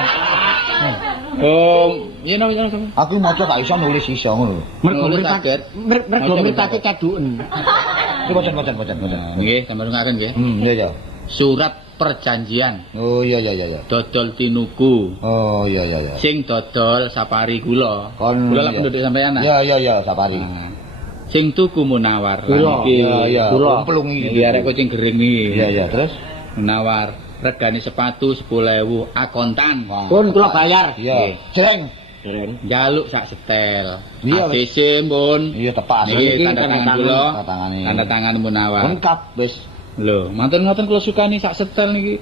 Oh, yen ono Aku maca gak iso nulis iso ngono. Mergo Nulis mripat saged. mergo mripate kaduken. Iki maca. Nggih, sampeyan ngaken nggih. Iya. Surat perjanjian Oh iya. dodol tinuku. Oh iya. Sing dodol sapari kula. Kon- Kula lak iya. penduduk sampeyan. Iya, Sapari. Nah, sing tuku Munawar. Kula. Iya. Kula. Plung Iki iki. arek kucing gering iki. Iya, terus? Munawar. Regane sepatu 10.000 akontan. Pun kula bayar. Iya. Jreng. Njaluk sak setel. Iya, ACC pun. Iya tepak asli. Niki tanda tangan kula. Tanda tangane. Tanda tangan Munawar. Lengkap wis. Lho, manten ngoten kula sukani sak setel niki.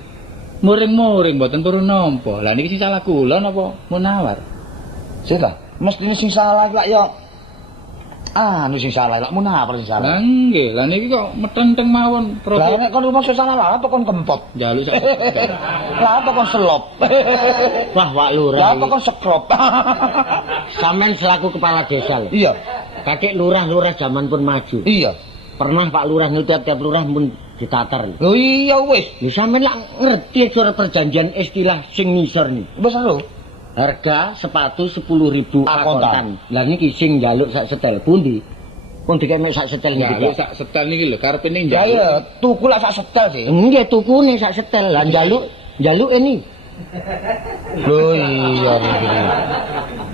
Muring-muring mboten purun nampa. Lah niki sing salah kula napa Munawar? Sik ta? Mestine sing salah lak ya anu sing salah lak Munawar sing Lah salah. nggih, lah niki kok metenteng mawon Lah profil nek kon rumah salah lah apa kon kempot? njaluk sak setel. Lah apa kon selop? Wah, Wak Lah Lurah. apa kon sekrop? Sampeyan selaku kepala desa lho. Iya. Kakek lurah-lurah zaman pun maju. Iya. Pernah Pak Lurah niku tiap lurah mun ditatar. Lho iya wis. Ya sampean lak ngerti surat perjanjian istilah sing ngisor nih. Wis lho. Harga sepatu 10.000 akontan. Lah niki sing njaluk sak setel pundi? Pun dikene sak setel niki. Njaluk sak setel niki lho karepe ning Ya njaluk. ya, tuku lak sak setel sih. Nggih tukune sak setel. Lah njaluk ini. Lho iya iki.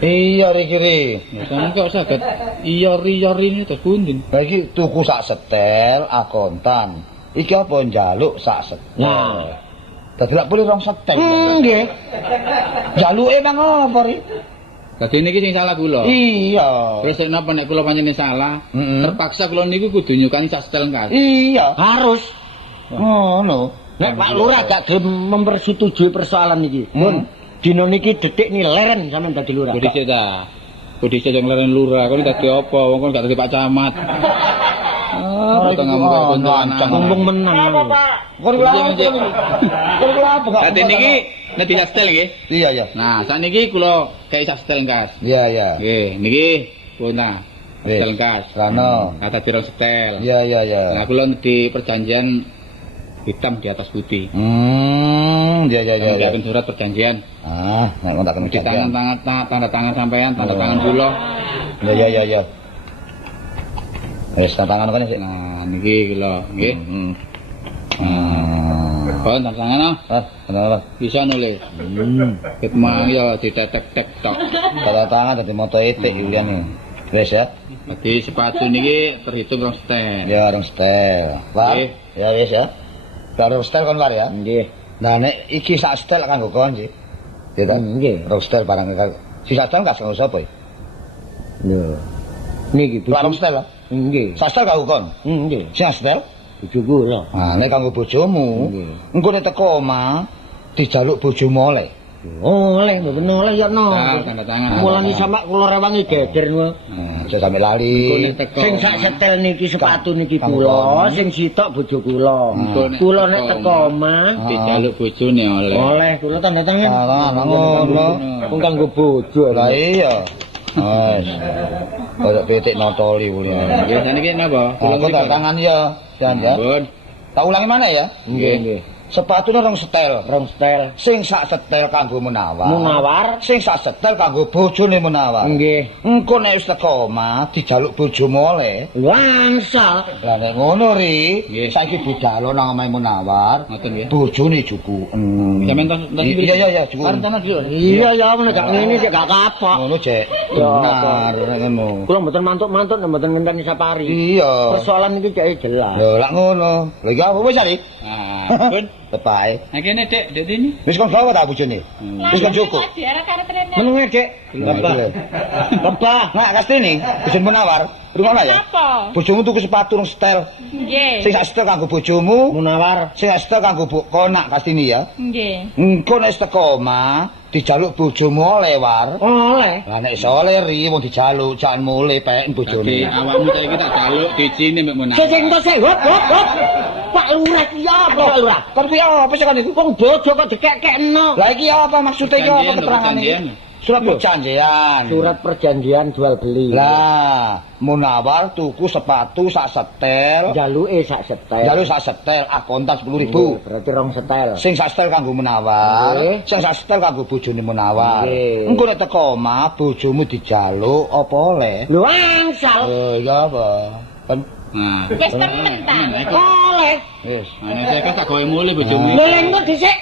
Iya iki. Ya sampeyan kok saged iyori-iyori ini terus pundi? Lah iki tuku sak setel akontan. Iki apa njaluk sak setel. Nah. Dadi lak boleh rong setel. Nggih. Jaluke nang apa ri? Dadi niki sing salah kula. Iya. Terus napa nek kula pancen salah, terpaksa kula niku kudu nyukani sak setel kas. Iya. Harus. Ngono. Nek Pak Lurah gak gelem mempersetujui persoalan niki. Mun dina niki detik ni leren sampean dadi lurah. Budi cek ta. Budi cek yang leren lurah, kok dadi apa? Wong kon gak dadi Pak Camat. Potong ngomong Ngomong menang. Kon kula apa gak? Dadi niki nek tidak setel nggih. Iya iya. Nah, sakniki kula kei sak setel kas. Iya iya. Nggih, niki puna. Wis. Setel kas. Rano. Kata dirong setel. Iya iya iya. Nah, kula di perjanjian hitam di atas putih. Iya iya iya. Nggih surat perjanjian. Ah, nek kontak Di tangan tanda tangan sampean, tanda tangan kula. Iya iya iya iya. Wis tanda tangan kan sik. Nah, niki kula, nggih. Oh, tanda tangan ah. Ah, tanda tangan. Bisa nulis. Hitmah ya ditetek-tek tok. Tanda tangan dadi moto etik Yulian. Wis ya. Jadi sepatu niki terhitung rong setel. Ya rong setel. Pak. Nggih. Ya wis ya. Rong setel kon war ya. Nggih. Nah nek iki sak setel kanggo kon sih. Ya ta? Nggih. Rong setel barang si sak setel gak kanggo sapa ya? Lho. Niki Rong setel lah. Nggih. Sak setel kanggo kon. Nggih. Si sak setel. Bojoku lho. Nah nek kanggo bojomu, Nggih. engko nek teko omah dijaluk bojomu oleh. Oleh mboten oleh ya no. Nah, tanda tangan. Mulane sampe kula rewangi geger niku. Nah, aja sampe lali. Sing sak setel niki sepatu niki kula, sing sitok bojo kula. Kula nek teko omah dijaluk bojone oleh. oleh kula tanda tangan. Nah, ngono. Wong kanggo bojo. Lah iya. Wes. Ora petik notoli kuwi. Nggih, saniki napa? Aku tak tangan ya, Jan ya. Pun. Tak ulangi mana ya? Nggih nggih. Sepatune rong setel. Rong setel. Sing sak setel kanggo Munawar. Munawar. Sing sak setel kanggo bojone Munawar. Nggih. Engko nek wis teko omah dijaluk bojomu oleh. Langsal. Lah nek ngono ri, Nggih. saiki budal nang omahe Munawar. Ngoten nggih. Bojone jukuken. Sampeyan tos Iya iya iya jukuken. Rencana dulu. Iya ya men gak ngene cek gak kapok. Ngono cek. Ya, Benar ngono. Kula mboten mantuk-mantuk mboten ngenteni sapari. Iya. Persoalan iki cek jelas. Lho lak ngono. Lha iki apa wis ari? Ah, pun. Tepae. Nah kene Dek, Dek ini. Wis kon gawa ta bojone? Wis kon cukup. Menenge Dek. Kebah. Nak kastene, bojon Munawar. Rumana ya? Apa? Bojomu tuku sepatu rong setel. Nggih. Sing sak setel kanggo bojomu, Munawar. sing sak setel kanggo konak kastene ya. Nggih. Engko nek teko omah dijaluk bojomu oleh war. Oleh. Lah nek iso oleh ri wong dijaluk jangan mulai pek Jadi bojone. awakmu saiki tak jaluk dijine mbek Munawar. Sing to sik hop hop hop. Pak Lurah iki apa Pak Lurah? Kon kuwi apa sih kon iku? Wong bojo kok dikek-kekno. Lah iki apa maksude iki apa keterangane? Surat perjanjian. Surat perjanjian jual beli. Lah, Munawar tuku sepatu sak setel, jaluke sak setel. jaluk sak setel akontan 10.000. Berarti rong setel. Sing sak setel kanggo Munawar, Nggih. sing sak setel kanggo bojone Munawar. Nggih. Engko nek teko omah bojomu dijaluk apa oleh? Lho angsal. Iya apa? Kan Nah, Wis temen ta. Oleh. wis. ana saya tak gawe mulih bojomu. Lho lengko dhisik.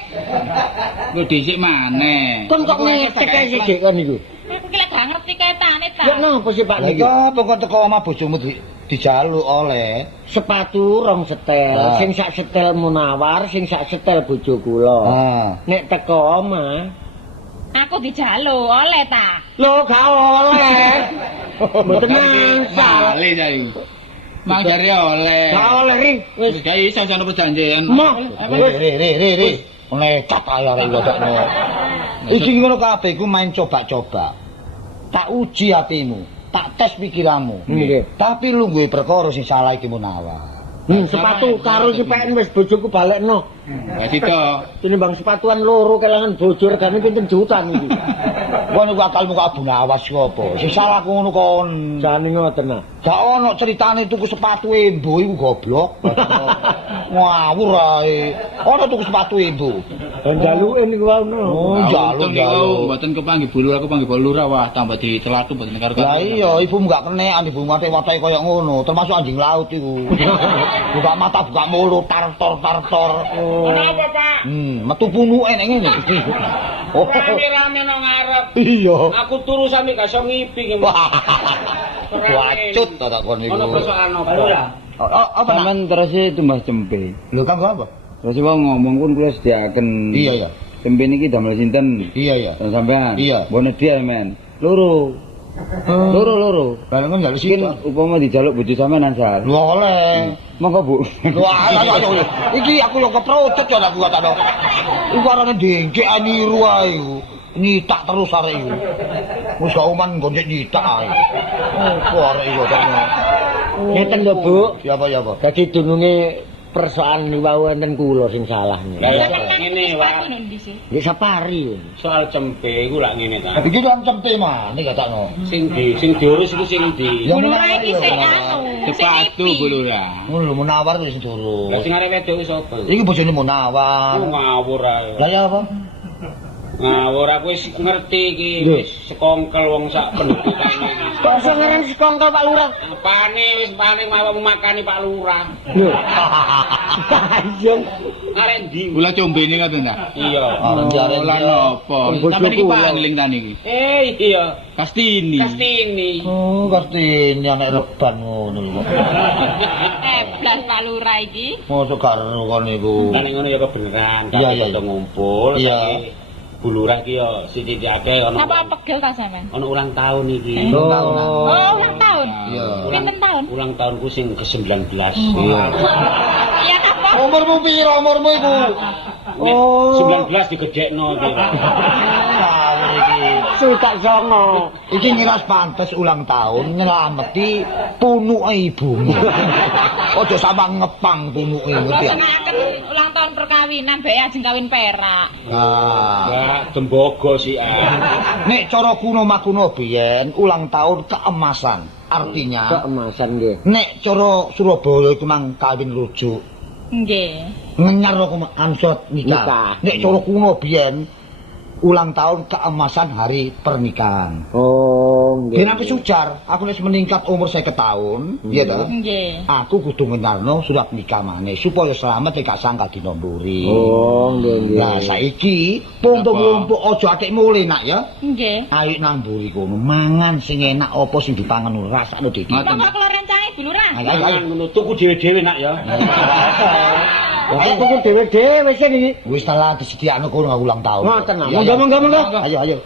Lu dhisik maneh. Kon kok ngecek ae sik kan iku. Aku ki lek gak ngerti kaitane ta. Ya napa sih Pak Lah niki? iki apa kok teko omah bojomu dijaluk oleh? Sepatu rong setel, Nah. sing sak setel Munawar, sing sak setel bojo kula. Ah. Nek teko omah, Aku dijaluk oleh ta. lho gak oleh. Mboten angsal. Malih saiki. Mang jare oleh. Gak oleh ri. Wis Wis gak iso ana perjanjian. moh. Ri. Nekat ayo arek godokno. Iki ngono kabeh iku main coba-coba. Tak uji atimu, tak tes pikiranmu. Nggih. Tapi lu duwe perkara sing salah iki Munawar. Sepatu karo iki peken wis bojoku balekno. Lah sito. Tinimbang sepatuan loro kelangan bojo regane pinten juta niki. Kon niku akalmu kok abu nawas kok apa? Sing salah ngono kon. Jane ngoten nah. Gak ono ceritane tuku sepatu embo iku goblok. Ngawur ae. Ono tuku sepatu embo. Jaluke niku ono. Oh, jaluk. Mboten kepanggih bulur aku panggih bulur wah tambah ditelatu mboten karo. Lah iya, ibu gak kenekan ibu mate-mate koyo ngono, termasuk anjing laut iku. Buka mata, buka mulut, tartor. Kenapa, Pak? Metu punuke nek ngene. Oh, Rame-rame nang ngarep. iya. Aku turu sampe gak iso ngipi ki. Wacut ta tak kon iku. Ono persoalan apa? Apa? Sampeyan terus tumbas cempe. Lho kang apa? Terus wong ngomong pun kula sediaken. Iya ya. Cempe niki damel sinten? Iya ya. Dan sampean. Iya. Mbone dia men. Loro. Loro. Bareng kan njaluk Mungkin sik. upama dijaluk bojo sampean ansal. Lho oleh. Monggo Bu. Wah, ayo. Iki aku yo keprotet yo aku katakno. Iku arane dengkek niru ae iku. Nyitak terus arek iku. Wis gak uman gonjek nyitak ae. Oh, arek iku takno. Ngeten lho, Bu. Ya apa? Dadi dununge persoalan niku wonten kula sing salah niku. Lah ngene wae. Nggih sapari. Soal cempe iku lak ngene ta. Iki kan cempe mah, nek katakno. Sing diurus iku sing ndi? Ya, Bulura menawar iki ya, sing menawar. anu. Sepatu bulura. Ngono menawar wis Lah turun. sing arep wedok iku sapa? Iki bojone menawar. Ngawur ae. Lah ya apa? Ngawur aku wis ngerti iki wis sekongkel wong sak pendudukane iki. Kok iso ngaran sekongkel Pak Lurah? Apane wis paling mau makani Pak Lurah. Lho. Iya. Arek ndi? Kula combene ngoten ta. Iya. Arep jare Lan opo? Sampeyan iki pangling ta niki. Iya. Kastini. Kastini. Oh, Kartini anak reban ngono lho. Blas Pak Lurah iki. Mosok karo kon niku. Lah ning ngono ya kebeneran. Iya. Kita ngumpul. Iya. Bulurah ki yo sithik-sithike ono. Apa pegel ta sampean? Ono ulang tahun iki. Oh, ulang tahun. Iya. Pinten tahun? Ulang tahunku sing ke-19. Iya apa? Umurmu piro umurmu iku? Oh. 19 digedhekno iki. Ngawur iki. Sutak songo. Iki ngiras pantes ulang tahun nyelameti punuke ibumu. Aja sama ngepang punuke ngerti ya. Bosenaken ulang tahun perkawinan bae ajeng kawin perak. Lah tembogo sih. Nek cara kuno makuno biyen ulang tahun keemasan. Artinya Keemasan nggih. nek cara Surabaya iku mang kawin rujuk. Nggih. Ngenyar kok ansot nikah. Nikah. Nek cara kuno biyen ulang tahun keemasan hari pernikahan. Oh, nggih. Dina sujar, aku wis meningkat umur 50 tahun, iya ta? Nggih. Aku kudu ngenarno surat nikah maneh supaya selamat nek gak sangka dina mburi. Oh, nggih. Lah saiki pompong-pompong aja atik mule nak ya. Nggih. Ayo nang mburi kono mangan sing enak apa sing dipangan rasane dhewe. Monggo kula rencangi Bu Lurah. Ayo. Ngono tuku dhewe-dhewe nak ya. Lah tuku dhewe-dhewe sing iki. Wis telah disediakno kono ulang tahun. Ngoten, Iya, iya. monggo. Ayo.